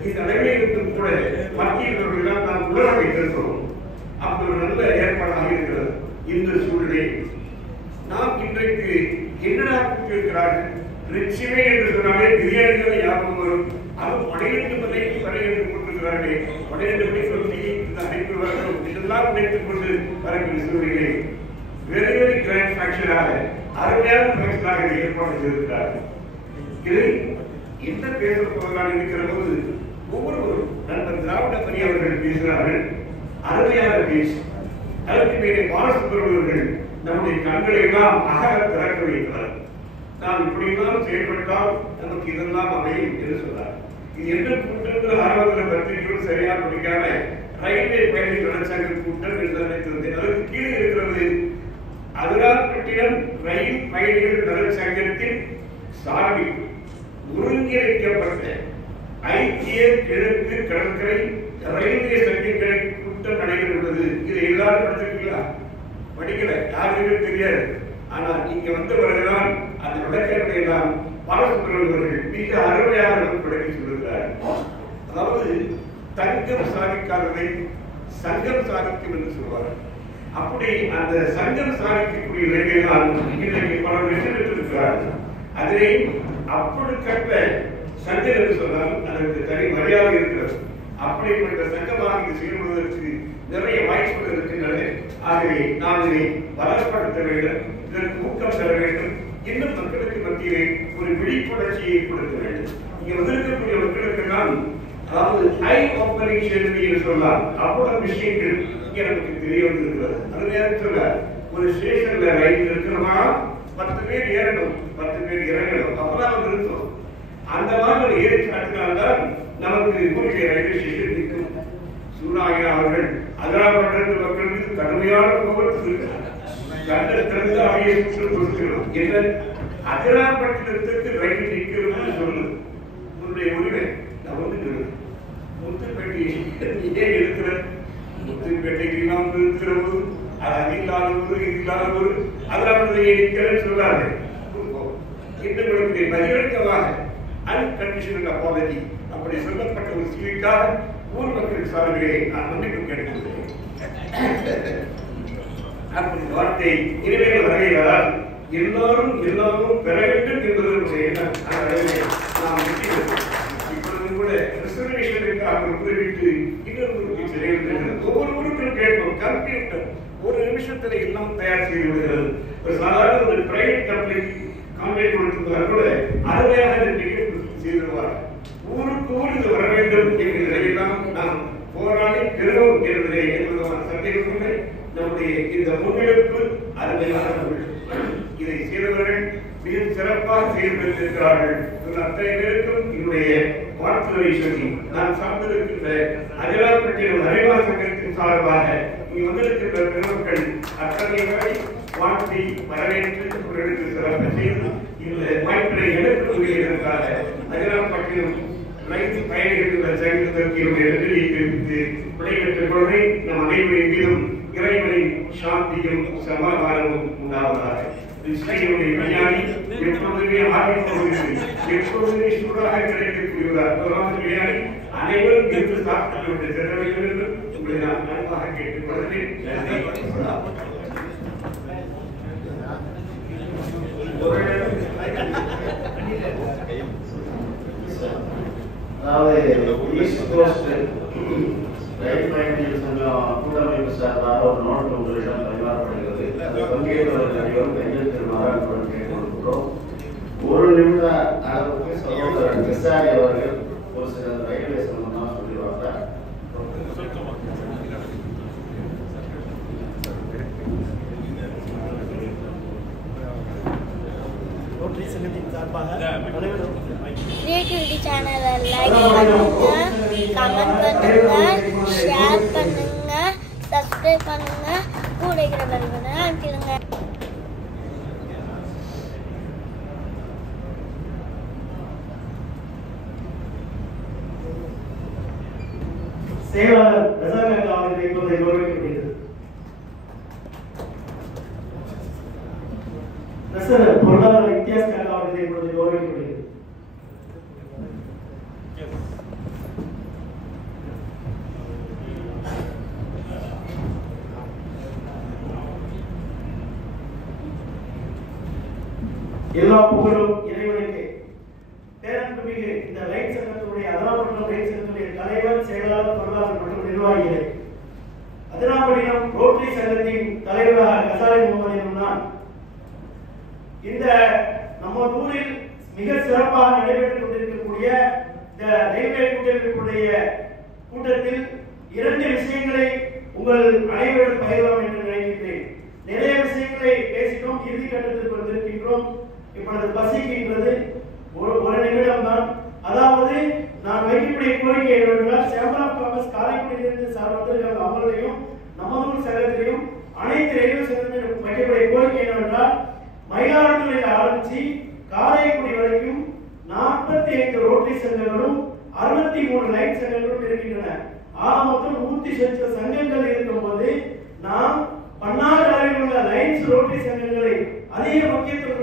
இந்த நடைமுறைக்கும் கூட மத்தியில் நாம் உணர வைத்திருக்கிறோம். அப்படி ஒரு நல்ல ஏற்பாடாக இருக்கிறது. இந்த சூழ்நிலை நாம் இன்றைக்கு என்னடா இருக்கிறார்கள் ரிச்சிவே என்று சொன்னாலே பிரியாணிகளை ஞாபகம் வரும். அதுவும் 12 மணிக்கு வரையிட்டு கொண்டிருக்கிறார்களே, 12 மணிக்கு வந்து இந்த அனைத்து வரணும் இதெல்லாம் நினைத்துக் கொண்டு வரக்கூடிய சூழ்நிலை வெரி வெரி கிராண்ட் ஃபங்க்ஷனாக அருமையான ஃபங்க்ஷனாக ஏற்பாடு செய்திருக்கிறார்கள். இது என்ன பேச போவதாக இருக்கிற போது ஒவ்வொருவரும் நண்பர் திராவிட பணி அவர்கள் பேசுகிறார்கள். அருமையான பேச்சு. அதற்கு மேலே பாலசுப்ரமணியர்கள் நம்முடைய கண்களை எல்லாம் அகல திறக்க வைக்கிறார். நாம் இப்படியெல்லாம் செயல்பட்டால் நமக்கு இதெல்லாம் அமையும் என்று சொன்னார். இது என்ன கூட்டம் ஆர்வத்தில் பத்திரிகையோடு சரியா படிக்காம ரயில்வே பயணி நலச்சங்க கூட்டம் என்று நினைத்திருந்தேன். அதற்கு கீழே இருக்கிறது அதிராப்பட்டினம் ரயில் பயணிகள் நலச்சங்கத்தின் சார்பில் ஒருங்கிணைக்கப்பட்ட ஐக்கிய கிழக்கு கடற்கரை ரயில்வே சங்கங்களை கூட்டம் நடைபெறுகிறது. இதை எல்லாரும் படிச்சிருக்கீங்களா? படிக்கல, யாருக்குமே தெரியாது. ஆனால் இங்க வந்தவர்கள்தான் அந்த விளக்கத்தை எல்லாம் பாலசுப்ரமணியர்கள் மிக அருமையாக விளக்கி சொல்லுகிறார்கள். அதாவது தங்கம் சாதிக்காததை சங்கம் சாதிக்கும் என்று சொல்வார்கள். அப்படி அந்த சங்கம் சாதிக்கக்கூடிய நிலையில்தான் இன்றைக்கு பல வெற்றி பெற்றிருக்கிறார்கள். அதிலே அப்படிப்பட்ட சங்கம் என்று சொன்னால் அதற்கு தனி மரியாதை இருக்கிறது. அப்படிப்பட்ட சங்கமாக இது செயல்படுவதற்கு நிறைய வாய்ப்புகள் இருக்கின்றன. ஆகவே நாம் இதை பலப்படுத்த வேண்டும், இதற்கு ஊக்கம் தர வேண்டும், இன்னும் மக்களுக்கு மத்தியிலே ஒரு விழிப்புணர்ச்சியை ஏற்படுத்த வேண்டும். இங்கே வந்திருக்கக்கூடிய மக்களுக்கெல்லாம் அதாவது ஹை ஆப்பரேஷன் என்று சொல்லலாம். அவ்வளவு விஷயங்கள் இங்கே நமக்கு தெரிய வந்திருக்கிறது. அது சொல்ல ஒரு ஸ்டேஷன்ல ரயில் இருக்கணுமா 10 பேர் ஏறணும், 10 பேர் இறங்கணும், அப்பதான் நிறுத்தம். அந்த மாதிரி ஏறி காட்டினால்தான் நமக்கு கூடிய ரயில்வே ஸ்டேஷன் நிற்கும். சூனாயா அவர்கள் அதிராப்பட்ட மக்கள் மீது கடுமையான கோபத்தில் கண்டத்திலிருந்து அவையை சுற்று கொடுக்கிறோம். என்ன அதிராப்பட்டினத்துக்கு ரயில் நிற்கிறது சொல்லு, உன்னுடைய உரிமை. நான் வந்து முத்துப்பேட்டை ஏன் இருக்கிற முத்துப்பேட்டைக்கு நாம் இருக்கிற போது அது அதில்லாத ஒரு இல்லாத ஒரு அதிராப்பட்டியை நிற்கிறேன்னு சொல்லாரு. இன்னும் பகிரங்கமாக அன்கண்டிஷனல் அப்பாலஜி அப்படி சொல்லப்பட்ட ஒரு செய்திக்காக ஊர் மக்கள் சார்பிலே நான் மன்னிப்பு கேட்கிறேன். அப்படி வார்த்தை இனிமேல் வரையிலால் எல்லாரும் பெற வேண்டும் என்பதனுடைய நாம் இப்பொழுது கூட ரிசர்வேஷனுக்காக குறிப்பிட்டு இன்னொரு செயல்படுகிறது. ஒவ்வொரு ஊருக்கும் கேட்போம். கம்ப்யூட்டர் ஒரு நிமிஷத்துல எல்லாம் தயார் செய்து விடுகிறது. ஒரு சாதாரண ஒரு பிரைவேட் கம்பெனி கான்ட்ராக்ட் கொடுத்திருந்தால் கூட அருமையாக செய்திருவார். ஊருக்கு ஊர் இது வர வேண்டும் என்கிற நிலையெல்லாம் நாம் போராடி பெறுவோம் என்பதை எந்தவிதமான சந்தேகமில்லை. நம்முடைய இந்த முன்னெடுப்பு அருமையானவர்கள், இதை செய்தவர்கள் மிக சிறப்பாக செய்திருக்கிறார்கள். அத்தனை பேருக்கும் என்னுடைய வாழ்த்துக்களை சொல்லி நான் சார்ந்திருக்கின்ற அஜலாப்பட்டினம் அறிவா சங்கத்தின் சார்பாக இங்கு வந்திருக்கின்ற பெருமக்கள் அத்தனை பேரை வாழ்த்தி வரவேற்று அவர்களுக்கு சிறப்பு செய்து இந்த வாய்ப்பினை எனக்கு கூறியதற்காக அஜலாப்பட்டினம் அனைத்து பயணிகள் சங்கத்திற்கு என்னுடைய நன்றியை தெரிவித்து விடைபெற்றுக் கொள்வேன். நம் அனைவரின் மீதும் இறைவனின் சாந்தியும் சமாதானமும் உண்டாவதாக. இஸ்ரேலுடைய விஞ்ஞானி எப்பொழுதுமே ஆரம்பிப்பதில்லை, எப்பொழுதுமே சூடாக கிடைக்கக்கூடியவர் விஞ்ஞானி அனைவரும் என்று சாப்பிட்டு செல்ல வேண்டும் என்று உங்களை நான் அன்பாக கேட்டுக் கொள்கிறேன். அதாவது ஈஸ்ட் கோஸ்ட் ரயில் பயணிகள் சங்கம் கூட்டமைப்பு சார்பாக ஒரு நோட்டு உங்களிடம் பரிமாறப்படுகிறது. அது பங்கேற்பவர்கள் அனைவரும் கையெழுத்திடுமாறு கேட்டுக்கொள்கிறோம். ஒரு நிமிட அளவுக்கு சகோதரர் நிசாரி அவர்கள் ஒரு சில ரயில்வே சம்பந்தமாக சொல்லிடுவாங்க. கிரியேட்டிவிட்டி சேனலை லைக் பண்ணுங்க, கமெண்ட் பண்ணுங்க, ஷேர் பண்ணுங்க, சப்ஸ்கிரைப் பண்ணுங்க, கூட இருக்கிற பெல் பட்டனை அழுத்திடுங்க. செயலாளர் ரசாயன அவர்களை இப்போது கௌரவிக்கப்படுகிறது. பொருளாதார வித்தியாச அவர்களை இப்போது கௌரவிக்கப்படுகிறது. எல்லா புகழும் இறைவனுக்கு. பேரன்புமிகு இந்த ரயில் சங்கத்தினுடைய அதனாபுரம் ரயில் சங்கத்தினுடைய தலைவர், செயலாளர், பொருளாளர் மற்றும் நிர்வாகிகளை, அதனாபுரம் ரோட்டரி சங்கத்தின் தலைவராக கசாரி முகமது நான் இந்த நம்ம ஊரில் மிக சிறப்பாக நடைபெற்றுக் கொண்டிருக்கக்கூடிய இந்த ரயில்வே கூட்டமைப்புடைய கூட்டத்தில் 2 விஷயங்களை உங்கள் அனைவரும் பகிரலாம் என்று நினைக்கிறேன். நிறைய விஷயங்களை பேசினோம், இறுதி கட்டத்திற்கு வந்திருக்கின்றோம். இப்பொழுது பசிக்கின்றது, ஒரு நிமிடம் தான். அதாவது நான் வைக்கக்கூடிய கோரிக்கை என்னவென்றால், சேம்பர் ஆஃப் காமர்ஸ் காரைக்குடியிலிருந்து சார் வந்திருக்காங்க, அவங்களையும் நமதூர் சங்கத்திலையும் அனைத்து ரயில்வே சங்கத்திலும் வைக்கக்கூடிய கோரிக்கை என்னவென்றால், மயிலாடுதுறையில் ஆரம்பிச்சு காரைக்குடி வரைக்கும் 45 ரோட்டரி சங்கங்களும் 63 லைன் சங்கங்களும் இருக்கின்றன. ஆக மொத்தம் 100 சங்கங்கள் இருக்கும்போது நாம் பன்னாட்டு அளவில் உள்ள லைன்ஸ் ரோட்டரி சங்கங்களை அதிக முக்கியத்துவம்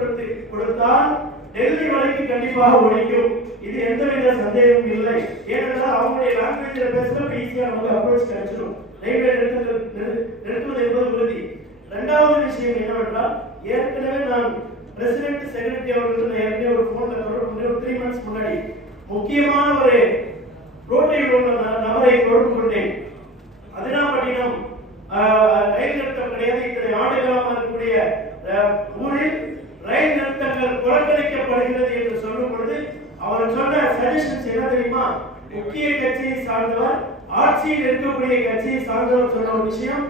கொடுத்தால் டெல்லி வரைக்கும் கண்டிப்பாக ஒழிக்கும். இது எந்தவித சந்தேகமும் இல்லை. ஏனென்றால் அவங்களுடைய லாங்குவேஜில் பேசுறப்ப ஈஸியாக நமக்கு அப்ரோச் கிடைச்சிடும். ரயில்வே நிறுத்துவது என்பது உறுதி. 2வது விஷயம் என்னவென்றால், ஏற்கனவே நான் பிரசிடென்ட் செக்ரட்டரி அவர்களுக்கு ஏற்கனவே ஒரு போன்ல தொடர்பு 3 months முன்னாடி முக்கியமான ஒரு ரோட்டரியில் உள்ள நபரை தொடர்பு கொண்டேன். அதனாபட்டினம் ரயில் நிறுத்தம் கிடையாது. இத்தனை ஆண்டுகளாக இருக்கக்கூடிய ஊரில் ரயில் நிறுத்தங்கள் புறக்கணிக்கப்படுகிறது என்று சொல்லும் பொழுது அவர் சொன்ன சஜஷன்ஸ் என்ன தெரியுமா? முக்கிய கட்சியை சார்ந்தவர், ஆட்சியில் இருக்கக்கூடிய கட்சியை சார்ந்தவர் சொன்ன ஒரு விஷயம்,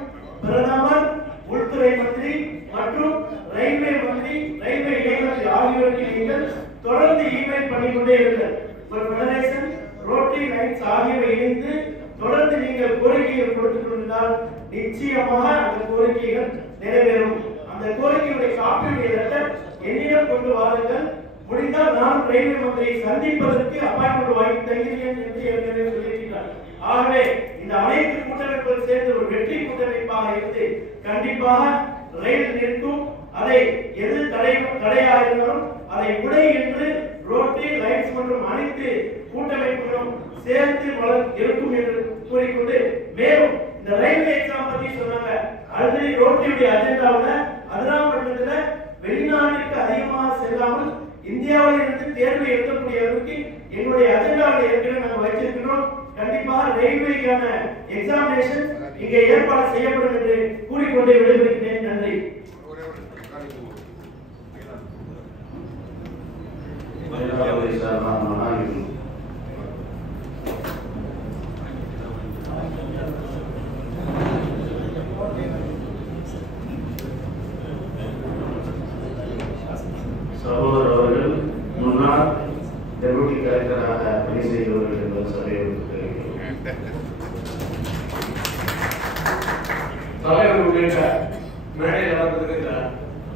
பிரதமர், உள்துறை மந்திரி மற்றும் ரயில்வே மந்திரி, ரயில்வே இணையமந்திரி ஆகியோருக்கு நீங்கள் தொடர்ந்து இமெயில் பண்ணிக்கொண்டே இருங்கள். உங்கள் ஃபெடரேஷன், ரோட்டரி லைன்ஸ் ஆகியவை இணைந்து தொடர்ந்து நீங்கள் கோரிக்கைகள் கொடுத்துக் கொண்டிருந்தால் நிச்சயமாக அந்த கோரிக்கைகள் நிறைவேறும். அந்த கோரிக்கையுடைய காப்பியுடைய லெட்டர் என்னிடம் கொண்டு வாருங்கள். முடிந்தால் நான் ரயில்வே மந்திரியை சந்திப்பதற்கு அப்பாயின்மெண்ட் வாங்கி தருகிறேன் என்று ஏற்கனவே சொல்லியிருக்கிறார். ஆகவே இந்த அனைத்து கூட்டமைப்புகள் சேர்ந்து ஒரு வெற்றி கூட்டமைப்பாக இருந்து கண்டிப்பாக ரயில் நிற்கும். அதை எது தடையாக இருந்தாலும் அதை உடை என்று ரோட்டரி லைன்ஸ் மற்றும் அனைத்து கூட்டமைப்புகளும் சேர்ந்து இருக்கும் என்று கூறிக்கொண்டு, மேலும் இந்த ரயில்வே எக்ஸாம் பத்தி சொன்னாங்க. ஆல்ரெடி ரோட்டரியுடைய அஜெண்டாவில் அதனாபுரத்துல வெளிநாட்டுக்கு அதிகமாக செல்லாமல் இந்தியாவில் இருந்து தேர்வு எழுதக்கூடிய அளவுக்கு எங்களுடைய அஜெண்டாவில் ஏற்கனவே நாங்கள் வச்சிருக்கிறோம். கண்டிப்பாக ரயில்வேக்கான எக்ஸாமினேஷன் இங்கே ஏற்பாடு செய்யப்படும் என்று கூறிக்கொண்டே விடைபெறுகிறேன். நன்றி. சார்பாக மகாவிஷ்ணு. சகோதரர் அவர்கள் முன்னாள் டெபுட்டி கலெக்டராக பணி செய்தவர்கள் என்பது சபையை தலைவர் உள்ளிட்ட மேடையில் வந்திருக்கிற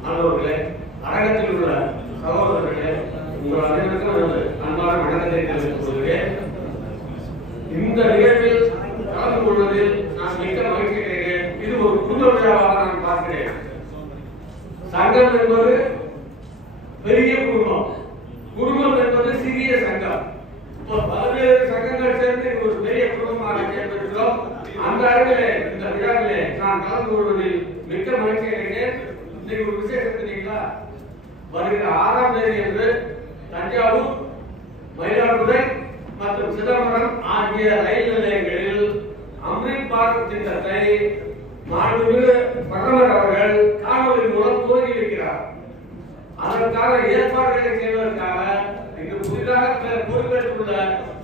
மாணவர்களே, அரங்கத்தில் உள்ள சகோதரர்களே, உங்கள் அனைவருக்கும் அன்பான வணக்கத்தை தெரிவித்துக் கொள்கிறேன். இந்த நிகழ்வில் கலந்து கொள்வதில் நான் மிக்க மகிழ்ச்சி அடைகிறேன். இது ஒரு குடும்ப விழாவாக நான் பார்க்கிறேன். சங்கம் என்பது பெரிய குடும்பம், குடும்பம் என்பது சிறிய சங்கம். இப்போ பல்வேறு சங்கங்கள் சேர்ந்து ஒரு பெரிய குடும்பமாக சேர்ந்திருக்கிறோம். அந்த அளவிலே இந்த விழாவிலே நான் கலந்து கொள்வதில் மிக்க மகிழ்ச்சி அடைகிறேன். இன்னைக்கு ஒரு விசேஷம் தெரியுங்களா? வருகிற 6ஆம் தேதி என்று தஞ்சாவூர், மயிலாடுதுறை மற்றும் சிதம்பரம் ஆகிய ரயில் நிலையங்களில் அம்ரித் பாரத் திட்டத்தை மாண்புமிகு பிரதமர் அவர்கள் காணொலி மூலம் துவங்கி வைக்கிறார். அதற்கான ஏற்பாடுகளை செய்வதற்காக இங்கு புதிதாக பொறுப்பேற்றுள்ள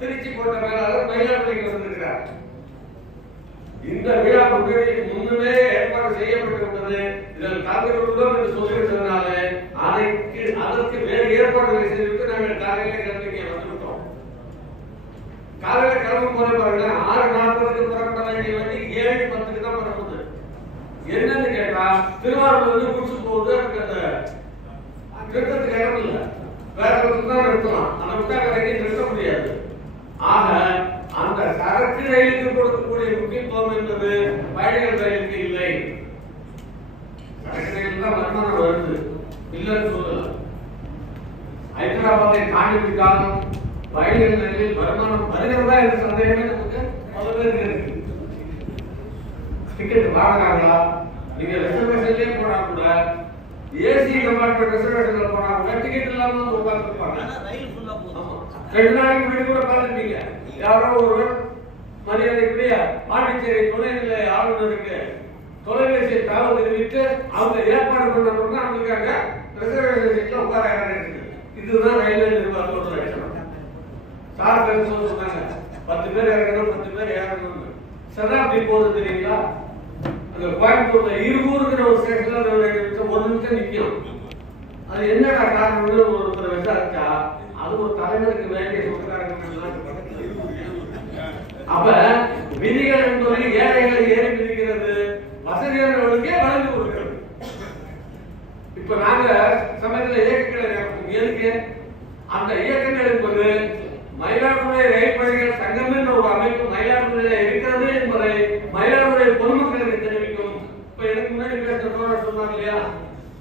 திருச்சி கோட்ட மேலாளர் மயிலாடுதுறைக்கு வந்திருக்கிறார். இந்த விழா முன்னமே ஏற்பாடு செய்யப்பட்டிருந்தது. இதில் கலந்து கொள்வோம் என்று சொல்லியிருந்ததுனால அதற்கு வேறு ஏற்பாடுகளை செய்துவிட்டு நாங்கள் காலையில கிளம்பி வந்துவிட்டோம். காலையில கிளம்பும் போது பாருங்க 6:40க்கு புறப்பட வேண்டிய வண்டி 7:10க்கு தான் புறப்படுது. என்னன்னு கேட்டா திருவாரூர்ல இருந்து குடிச்சு போகுது. அதுக்கு அந்த நிறுத்தத்துக்கு இடம் இல்லை, வேற இடத்துல தான் நிறுத்தலாம். அந்த விட்டா கடைக்கு நிறுத்த முடியாது. ஆக அந்த சரக்கு ரயிலுக்கு கொடுக்கக்கூடிய முக்கியத்துவம் என்பது பயணிகள் ரயிலுக்கு இல்லை. சரக்கு ரயில் தான் வருமானம் வருது, இல்லைன்னு சொல்லலாம். ஹைதராபாத்தை தாண்டி விட்டாலும் பயணிகள் ரயிலில் வருமானம் வருகிறதா என்ற சந்தேகமே நமக்கு பல பேருக்கு இருக்கு. டிக்கெட் வாங்கினாங்களா? நீங்க ரிசர்வேஷன்லயே போனா கூட ஏசி கம்பார்ட்மெண்ட் ரிசர்வேஷன்ல போனா கூட டிக்கெட் இல்லாம உட்கார்ந்துருப்பாங்க. 2 நாளைக்கு முன்னாடி கூட பார்த்துட்டீங்க, யாரோ ஒரு மரியாதைக்குரிய பாண்டிச்சேரி துணைநிலை ஆளுநருக்கு தொலைபேசி தகவல் தெரிவித்து அவங்க ஏற்பாடு பண்ணணும்னா அவங்களுக்கு அங்க ரிசர்வேஷன் சீட்ல உட்கார இடம் இருக்கு. இதுதான் ரயில்வே நிர்வாகத்தோட லட்சணம். சார் பேர் சொன்னாங்க 10 பேர் இறங்கணும், 10 பேர் ஏறணும். சதாப்தி போகுது தெரியுங்களா? அந்த கோயம்புத்தூர்ல இருகூருங்கிற ஒரு ஸ்டேஷன்ல 1 நிமிஷம் நிற்கும். அது என்னடா காரணம்னு ஒருத்தர் விசாரிச்சா அது ஒரு தலைவருக்கு வேண்டிய சொந்தக்காரங்க. அப்ப விதிகள் என்பது ஏழைகளை ஏறி விதிக்கிறது, வசதியானவர்களுக்கே வழங்கி கொடுக்கிறது. இப்ப நாங்க சமயத்துல இயக்கங்களை எதுக்கு? அந்த இயக்கங்கள் என்பது மயிலாடுதுறை ரயில் பயணிகள் சங்கம் என்ற ஒரு அமைப்பு மயிலாடுதுறையில இருக்கிறது என்பதை மயிலாடுதுறை பொதுமக்களுக்கு தெரிவிக்கும். இப்ப எனக்கு முன்னாடி பேசுறதோட சொன்னாங்க இல்லையா,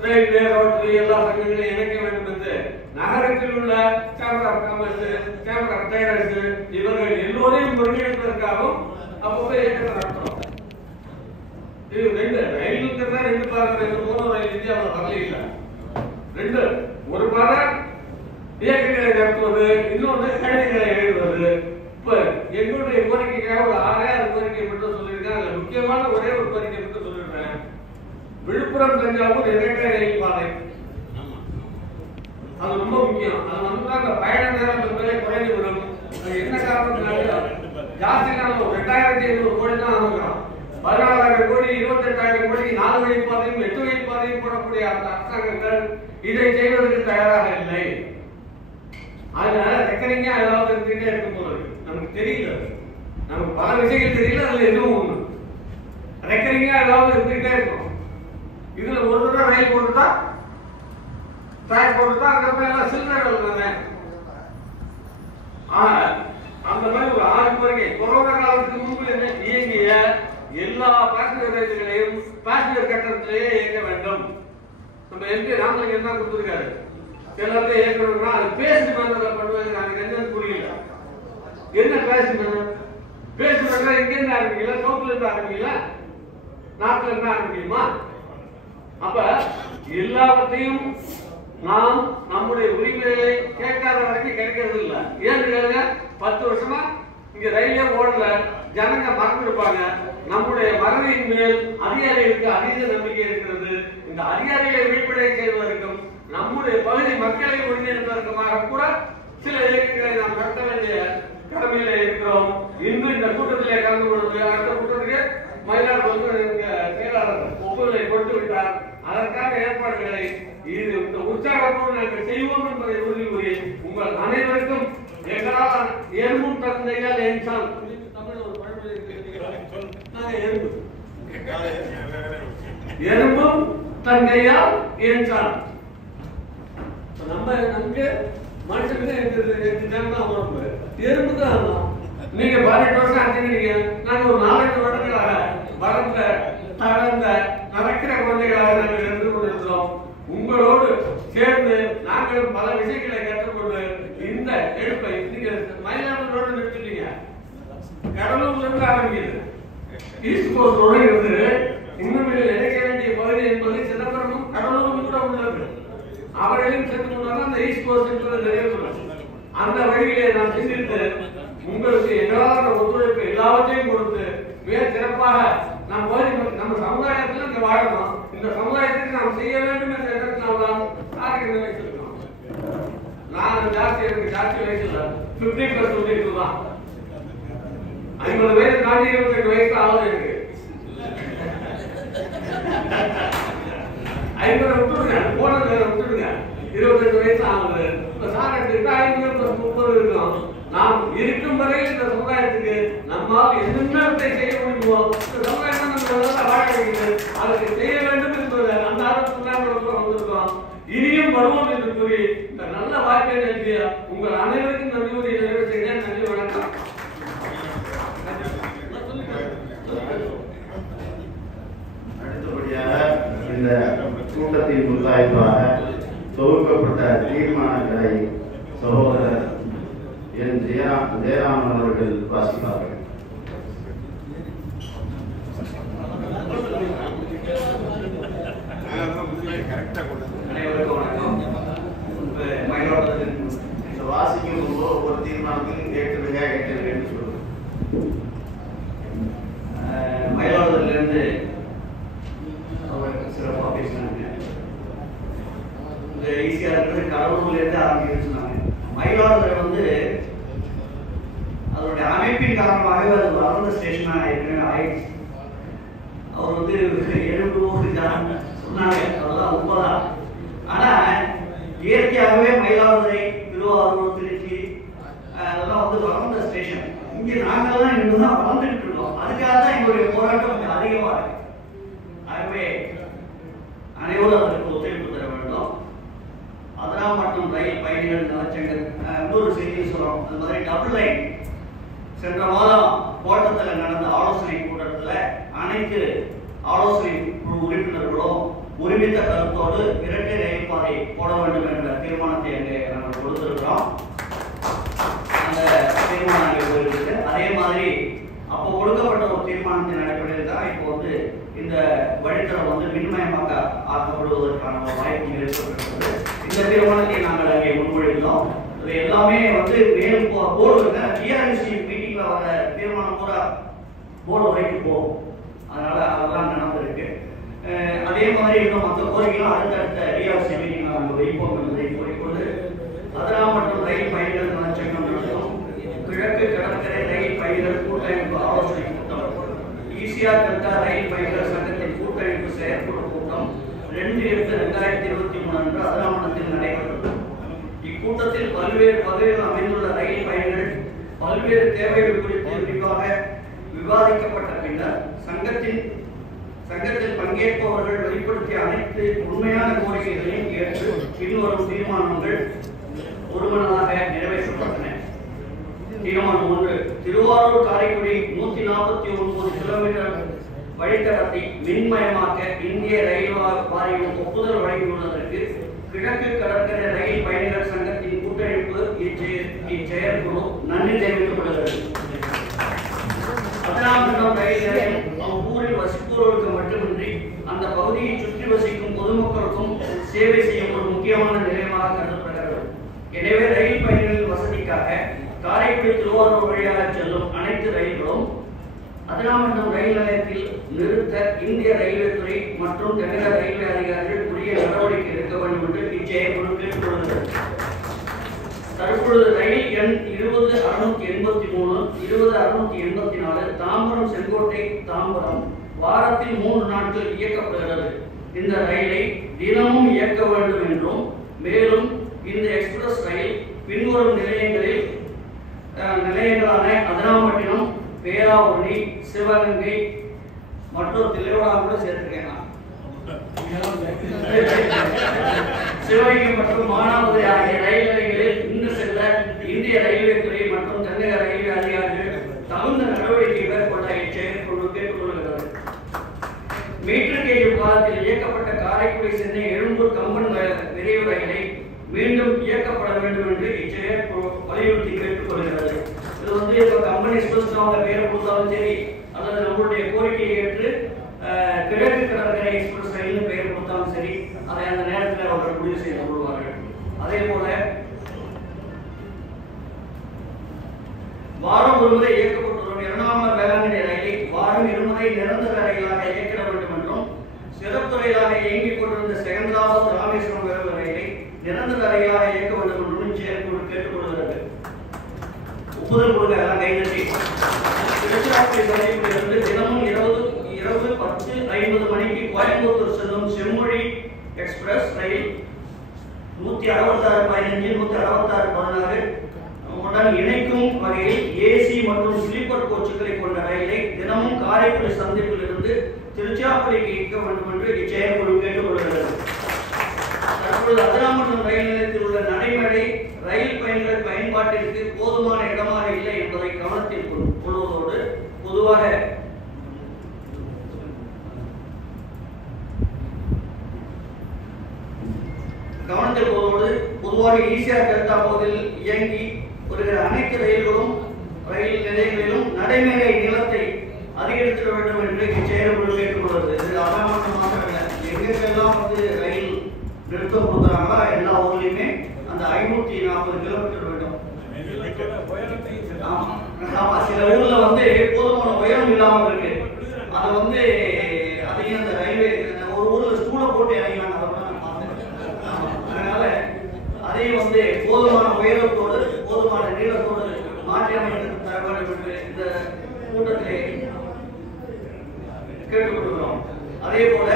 ரயில்வே ரோட்டரி எல்லா சங்கங்களையும் இணைக்க வேண்டும் என்று. நகரத்தில் உள்ள chamber of commerce, chamber of traders இவர்கள் எல்லோரையும் ஒருங்கிணைப்பதற்காகவும் அப்பப்போ இயக்கத்தை நடத்துறோம். இது 2 ரயிலுக்கு தான் 2 பாகம். மோனோ ரயில் இந்தியாவில் வரல இல்லை. 2 ஒரு பாகம் இயக்கங்களை நடத்துவது, இன்னொன்று கணிதங்களை எழுதுவது. இப்ப எங்களுடைய கோரிக்கைக்காக ஒரு 6 கோரிக்கை மட்டும் சொல்லியிருக்கேன். அதுல முக்கியமான ஒரே ஒரு கோரிக்கை மட்டும் சொல்லியிருக்கேன். விழுப்புரம் தஞ்சாவூர் இரட்டை ரயில் பாதை அது ரொம்ப முக்கியம். அது வந்து அந்த பயண நேரம் குறைந்து விடும். என்ன காரணத்தினால ஜாஸ்தி நாள் 2500 கோடி தான் ஆகுறோம். 14,000 கோடி 28,000 கோடி 4 வழி பாதையும் 8 வழி பாதையும் போடக்கூடிய அந்த அரசாங்கங்கள் இதை செய்வதற்கு தயாராக இல்லை. அதனால ரெக்கரிங்கா ஏதாவது இருந்துட்டே இருக்கும் போது நமக்கு தெரியல, நமக்கு பல விஷயங்கள் தெரியல. அதுல எதுவும் ஒண்ணு ரெக்கரிங்கா ஏதாவது இருந்துட்டே இருக்கும். இதுல ஒரு தடவை ரயில் போட்டுட்டா ட்ராக் போட்டுட்டா அதுக்கப்புறம் எல்லாம் சில்லறை தானே. அந்த மாதிரி ஒரு 6 கோரிக்கை. கொரோனா காலத்துக்கு முன்பு இயங்கிய எல்லா பேசஞ்சர் ரயில்களையும் பேசஞ்சர் கட்டணத்திலேயே இயக்க வேண்டும். நம்ம எம்பி ராமலிங்கம் என்ன கொடுத்துருக்காரு, எல்லாத்தையும் இயக்கணும்னா அது பேசி மன்னர்ல பண்ணுவாங்க. எனக்கு என்னன்னு புரியல. என்ன பேசி மன்னர்? பேசி மன்னர் எங்க இருந்து ஆரம்பிக்கல? சவுத்துல இருந்து ஆரம்பிக்கல, நாட்டுல இருந்து ஆரம்பிக்குமா? அப்ப எல்லாவற்றையும் நாம் நம்முடைய உரிமைகளை கேட்காத வரைக்கும் கிடைக்கிறது இல்லை. ஏன்னு கேளுங்க, 10 வருஷமா இங்க ரயிலே ஓடல, ஜனங்க மறந்துருப்பாங்க. நம்முடைய மறதியின் மேல் அதிகாரிகளுக்கு அதீத நம்பிக்கை இருக்கிறது. இந்த அதிகாரிகளை விழிப்படைய செய்வதற்கும் நம்முடைய பகுதி மக்களை ஒருங்கிணைப்பதற்குமாக கூட சில இயக்கங்களை நாம் நடத்த வேண்டிய கடமையில இருக்கிறோம். இன்று இந்த கூட்டத்திலே கலந்து கொள்வது அடுத்த கூட்டத்திலே மயிலாடுதுறை செயலாளர் ஒப்புதலை கொடுத்து விட்டார். அதற்கான ஏற்பாடுகளை இது உற்சாகத்தோடு நாங்கள் செய்வோம் என்பதை உறுதி கூறி உங்கள் அனைவருக்கும் எங்களால் எறும்பும் தந்தையால் என்றால் தமிழ் ஒரு பழமொழி எறும்பும் தந்தையால் என்றால் நம்ம நமக்கு மனுஷனுக்கு உடம்பு எறும்பு தான். நீங்க 18 வருஷம் ஆச்சுக்கிறீங்க. நாங்க ஒரு 4 வருடங்களாக வளர்ந்த தளர்ந்த நடக்கிற குழந்தைகளாக நாங்கள் இருந்து கொண்டிருக்கிறோம். உங்களோடு சேர்ந்து நாங்கள் பல விஷயங்களை கற்றுக்கொண்டு இந்த எடுப்பை நீங்க மயிலாடுதுறையோடு நிறுத்திட்டீங்க. கடலூர்ல இருந்து ஆரம்பிக்குது. ஈஸ்ட் கோஸ்ட் ரோடு இருந்து இன்னும் நினைக்க வேண்டிய பகுதி என்பது சிதம்பரமும் கடலூரும் கூட உள்ளது. அவர்களையும் சேர்த்து கொண்டாங்க அந்த ஈஸ்ட் கோஸ்ட் என்பது நிறைவேறும். அந்த வழியிலே நாம் சிந்தித்து உங்களுக்கு எங்களான ஒத்துழைப்பு எல்லாவற்றையும் கொடுத்து மிக சிறப்பாக நாம் நம்ம சமுதாயத்தில் இங்க வாழணும். இந்த சமுதாயத்துக்கு நாம் செய்ய வேண்டும் என்ற எண்ணத்தினால்தான் காரியங்கள் வைத்திருக்கிறோம். நான் எனக்கு ஜாஸ்தி வயசு இல்லை, 50+ தான். 50 வயசு தாண்டி 28 வயசு ஆகுது எனக்கு. 50 விட்டுடுங்க, போனது விட்டுடுங்க. 28 வயசு ஆகுது. சார் எடுத்துக்கிட்டா 50+30 இருக்கும். நாம் இருக்கும் வரை இந்த சமுதாயத்துக்கு நம்மால் என்னென்னத்தை செய்ய முடியுமோ இந்த சமுதாயம் நம்ம வாழ வைக்கிறது. அதற்கு செய்ய வேண்டும் என்பது அந்த ஆர்வத்தில் வந்திருக்கோம். இனியும் வருவோம் என்று கூறி இந்த நல்ல வாய்ப்பை நல்கிய உங்கள் அனைவருக்கும் நன்றி கூறி நிறைவு செய்கிறேன். நன்றி, வணக்கம். அடுத்தபடியாக இந்த கூட்டத்தின் முத்தாய்ப்பாக தொகுக்கப்பட்ட தீர்மானங்களை சகோதரர் என் ஜெயராமன் அவர்கள் வாசிப்பார்கள். அனைவருக்கும் வணக்கம். இந்த வாசிக்கும் போது ஒரு தீர்மானத்துக்கு கேட்டுருங்க சொல்லுங்க. மயிலாடுதுறையிலிருந்து சிறப்பாக பேசினாங்க. இந்த ஈஸியாக இருக்கிறது கடலூர்லேருந்து ஆரம்பிக்க சொன்னாங்க. மயிலாடுதுறை வந்து அதனுடைய அமைப்பின் காரணமாக அது வளர்ந்த ஸ்டேஷனாக ஏற்கனவே ஆயிடுச்சு. அவர் வந்து 70 சொன்னாங்க, அதெல்லாம் உண்மைதான். ஆனால் இயற்கையாகவே மயிலாடுதுறை, திருவாரூர், திருச்சி அதெல்லாம் வந்து வளர்ந்த ஸ்டேஷன். இங்கே நாங்கள்லாம் இன்னும் தான் வளர்ந்துட்டு இருக்கோம். அதுக்காக தான் எங்களுடைய போராட்டம் கொஞ்சம் அதிகமாக இருக்கு. ஆகவே அனைவரும் அதற்கு ஒத்துழைப்பு தர வேண்டும். அதனால் மட்டும் ரயில் பயணிகள் நலச்சங்கம் இன்னொரு செய்தியை சொல்றோம். அது மாதிரி டபுள் லைன் சென்ற மாதம் கோட்டத்தில் நடந்த ஆலோசனை கூட்டத்தில் அனைத்து ஆலோசனை குழு உறுப்பினர்களும் ஒருமித்த கருத்தோடு இரட்டை ரயில் பாதை போட வேண்டும் என்ற தீர்மானத்தை அங்கே நாங்கள் கொடுத்திருக்கிறோம். அந்த தீர்மானங்கள் போயிருக்கு. அதே மாதிரி அப்போ கொடுக்கப்பட்ட ஒரு தீர்மானத்தின் அடிப்படையில் தான் இப்போ வந்து இந்த வழித்தடம் வந்து மின்மயமாக ஆக்கப்படுவதற்கான ஒரு வாய்ப்பு ஏற்பட்டிருக்கிறது. இந்த தீர்மானத்தை நாங்கள் அங்கே முன்மொழிந்தோம். இது எல்லாமே வந்து மேலும் போர்டு டிஆர்எஸ்சி மீட்டிங்ல வர தீர்மானம் கூட போர்டு வரைக்கும் போகும். அதனால அதெல்லாம் நடந்திருக்கு. அதே மாதிரி இன்னும் மற்ற கோரிக்கைகளும் அடுத்தடுத்த டிஆர்எஸ்சி மீட்டிங் நாங்கள் வைப்போம் என்பதை கூறிக்கொண்டு அதனால் மற்றும் ரயில் பயணிகள் நலச்சங்கம் நடத்தும் கிழக்கு கடற்கரை ரயில் பயணிகள் கூட்டமைப்பு ஆலோசனை கூட்டம், ஈசிஆர் டெல்டா ரயில் பயணிகள் சங்கத்தின் கூட்டமைப்பு செயற்குழு கூட்டம் 2/8/2023 அன்று அதிராமணத்தில் நடைபெற்றது. இக்கூட்டத்தில் பல்வேறு பகுதிகளில் அமைந்துள்ள ரயில் பயணிகள் பல்வேறு தேவைகள் குறித்து விரிவாக விவாதிக்கப்பட்ட பின்னர் சங்கத்தில் பங்கேற்பவர்கள் வெளிப்படுத்திய அனைத்து உண்மையான கோரிக்கைகளையும் ஏற்று பின்வரும் தீர்மானங்கள் ஒருமனதாக நிறைவேற்றப்பட்டன. தீர்மானம் 1. திருவாரூர் காரைக்குடி 149 கிலோமீட்டர் வழித்தடத்தை மின்மயமாக்க இந்திய ரயில் வாரியம் ஒப்புதல் வழங்கியுள்ளதற்கு கிழக்கு கடற்கரை ரயில் பயணிகள் சங்கத்தின் கூட்டமைப்பு இச்செயற்குழு நன்றி தெரிவித்துக் கொள்கிறது. 16 ரயில் நிலையம் அவ்வூரில் வசிப்பவர்களுக்கு மட்டுமின்றி அந்த பகுதியை சுற்றி வசிக்கும் பொதுமக்களுக்கும் சேவை செய்யும் ஒரு முக்கியமான நிலையமாக கருதப்படுகிறது. எனவே ரயில் பயணிகளின் வசதிக்காக காரைக்குடி திருவாரூர் வழியாக செல்லும் அனைத்து ரயில்களும் 16 ரயில் நிலையத்தில் நிறுத்த இந்திய ரயில்வே துறை மற்றும் தமிழக ரயில்வே அதிகாரிகள் உரிய நடவடிக்கை எடுக்க வேண்டும் என்று இச்செயற்குழு கேட்டுக்கொள்கிறது. தற்பொழுது ரயில் எண் 20683, 20684 தாம்பரம் செங்கோட்டை தாம்பரம் வாரத்தில் 3 நாட்கள் இயக்கப்படுகிறது. இந்த ரயிலை தினமும் இயக்க வேண்டும் என்றும், மேலும் இந்த எக்ஸ்பிரஸ் ரயில் பின்வரும் நிலையங்களான அதிராம்பட்டினம், பேராவூரணி, சிவகங்கை மற்றும் திருவிழாவோடு சேர்த்துக்கேன். சிவகங்கை மற்றும் மானாமதுரை ஆகிய ரயில் நிலையங்களில் இன்று செல்ல இந்திய ரயில்வே துறை மற்றும் தமிழக ரயில்வே அதிகாரிகள் தகுந்த நடவடிக்கை மேற்கொள்ள இச்செயற்குழு கேட்டுக்கொள்கிறது. மீட்டர் கேஜ் காலத்தில் இயக்கப்பட்ட காரைக்குடி சென்னை எழும்பூர் கம்பன் விரைவு ரயிலை மீண்டும் இயக்கப்பட வேண்டும் என்று இச்செயற்குழு வலியுறுத்தி கேட்டுக்கொள்கிறது. இது இப்போ கம்பெனி எக்ஸ்பிரஸ் அவங்க பேரை கொடுத்தாலும் சரி, அல்லது நம்மளுடைய கோரிக்கையை ஏற்று கிழக்கு கடற்கரை எக்ஸ்பிரஸ் ரயில் பெயர் கொடுத்தாலும் சரி, அதை அந்த நேரத்தில் அவர்கள் முடிவு செய்து கொள்வார்கள். அதே போல வாரம் ஒருமுறை இயக்கப்பட்டு வரும் எர்ணாகுளம் வேளாங்கண்ணி ரயிலை வாரம் 2 முறை நிரந்தர ரயிலாக இயக்கிட வேண்டும் என்றும், சிறப்பு ரயிலாக இயங்கிக் கொண்டிருந்த செகந்திராபாத் ராமேஸ்வரம் விரைவு ரயிலை நிரந்தர ரயிலாக இயக்க வேண்டும் என்றும் செயற்குழு கேட்டுக்கொள்கிறது. ஒப்புதல் கொடுக்க எல்லாம் கைதட்டி திருச்சிராப்பள்ளி தினமும் இரவு 10:50 மணிக்கு கோயம்புத்தூர் செல்லும் செம்மொழி எக்ஸ்பிரஸ் ரயில் 166-15, 166-16 உடன் இணைக்கும் வகையில் ஏசி மற்றும் ஸ்லீப்பர் கோச்சுகளை கொண்ட ரயிலை தினமும் காரைக்குடி சந்திப்பில் இருந்து திருச்சிராப்பள்ளிக்கு இயக்க வேண்டும் என்று இச்செயற்குழு கேட்டுக்கொள்கிறது. தற்போது அதிராம்பட்டினம் ரயில் நிலையத்தில் உள்ள நடைமேடை ரயில் பயணிகள் பயன்பாட்டிற்கு போதுமான இடமாக இல்லை என்பதை கவனத்தில் கொள்வதோடு பொதுவாக ஈசிஆர் டெல்டா பகுதியில் இயங்கி வருகிற அனைத்து ரயில் நிலையங்களிலும் நடைமேடை நீளத்தை அதிகரித்திட வேண்டும் என்று இச்செயற்குழு கேட்டுக்கொள்வது. இது அகமட்டமாக இல்லை, எங்கெல்லாம் ரயில் நிறுத்தம் கொடுக்குறாங்களா எல்லா ஊர்லயுமே அந்த 540 கிலோமீட்டர் வேண்டும். சில ஊர்ல போதுமான உயரம் இல்லாம இருக்கு. அதை அதையும் அந்த ரயில்வே ஒரு ஊர்ல ஸ்கூல போட்டு இறங்கினாங்க. அதனால அதையும் போதுமான உயரத்தோடு போதுமான நீளத்தோடு மாற்றி அமைத்து தர வேண்டும் என்று இந்த கூட்டத்திலே கேட்டுக்கொள்கிறோம். அதே போல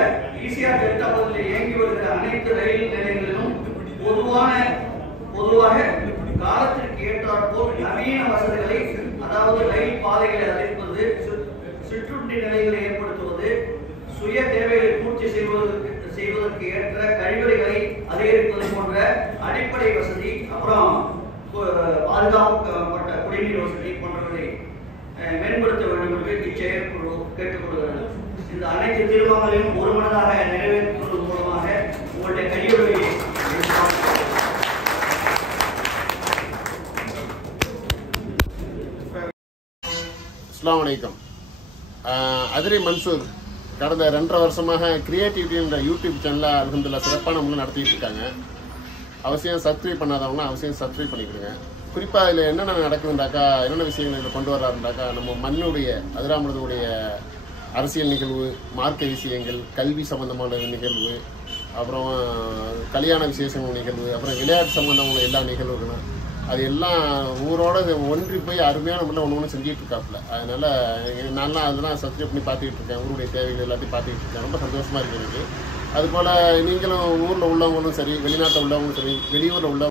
ஈசிஆர் டெல்டா பகுதியில் இயங்கி வருகிற அனைத்து ரயில் நிலையங்களிலும் பொதுவாக காலத்திற்கு ஏற்றாற்போல் நவீன வசதிகளை, அதாவது ரயில் பாதைகளை அதிகரிப்பது, சிற்றுண்டி நிலையங்களை ஏற்படுத்துவது, சுய தேவைகளை பூர்த்தி செய்வதற்கு ஏற்ற கழிவறைகளை அதிகரிப்பது போன்ற அடிப்படை வசதி, அப்புறம் பாதுகாக்கப்பட்ட குடிநீர் வசதி போன்றவற்றை மேம்படுத்த வேண்டும் என்று இச்செயற்குழு கேட்டுக்கொள்கிறது. இந்த அனைத்து தீர்மானங்களையும் ஒருமனதாக நிறைவேற்றுவதன் மூலமாக உங்களுடைய கையுறையை அஸ்ஸலாமு அலைக்கும். அதிரி மன்சூர் கடந்த 2.5 வருஷமாக கிரியேட்டிவிட்டி என்ற யூடியூப் சேனலில் அல்ஹம்துலில்லாஹ் சிறப்பான முறையில் நடத்திட்டு இருக்காங்க. அவசியம் சப்ஸ்கிரைப் பண்ணாதவங்கன்னா அவசியம் சப்ஸ்கிரைப் பண்ணிக்கிடுங்க. குறிப்பாக இதில் என்னென்ன நடக்குதுண்டாக்கா, என்னென்ன விஷயங்கள் இதில் கொண்டு வர்றாருண்டாக்கா, நம்ம மண்ணுடைய அதிராம்பட்டினத்துடைய அரசியல் நிகழ்வு, மார்க்க விஷயங்கள், கல்வி சம்பந்தமான நிகழ்வு, அப்புறம் கல்யாண விசேஷங்கள் நிகழ்வு, அப்புறம் விளையாட்டு சம்பந்தமான எல்லா நிகழ்வுகளும் அது எல்லாம் ஊரோட ஒன்றி போய் அருமையான முறையில் ஒன்று செஞ்சுட்டு இருக்காப்புல. அதனால நான்லாம் அதெல்லாம் சப்ஸ்கிரைப் பண்ணி பார்த்துக்கிட்டு இருக்கேன். ஊருடைய தேவைகள் எல்லாத்தையும் பார்த்துக்கிட்டு இருக்கேன். ரொம்ப சந்தோஷமா இருக்கு எனக்கு. அதுபோல் நீங்களும் ஊரில் உள்ளவங்களும் சரி, வெளிநாட்டில் உள்ளவங்களும் சரி, வெளியூரில் உள்ள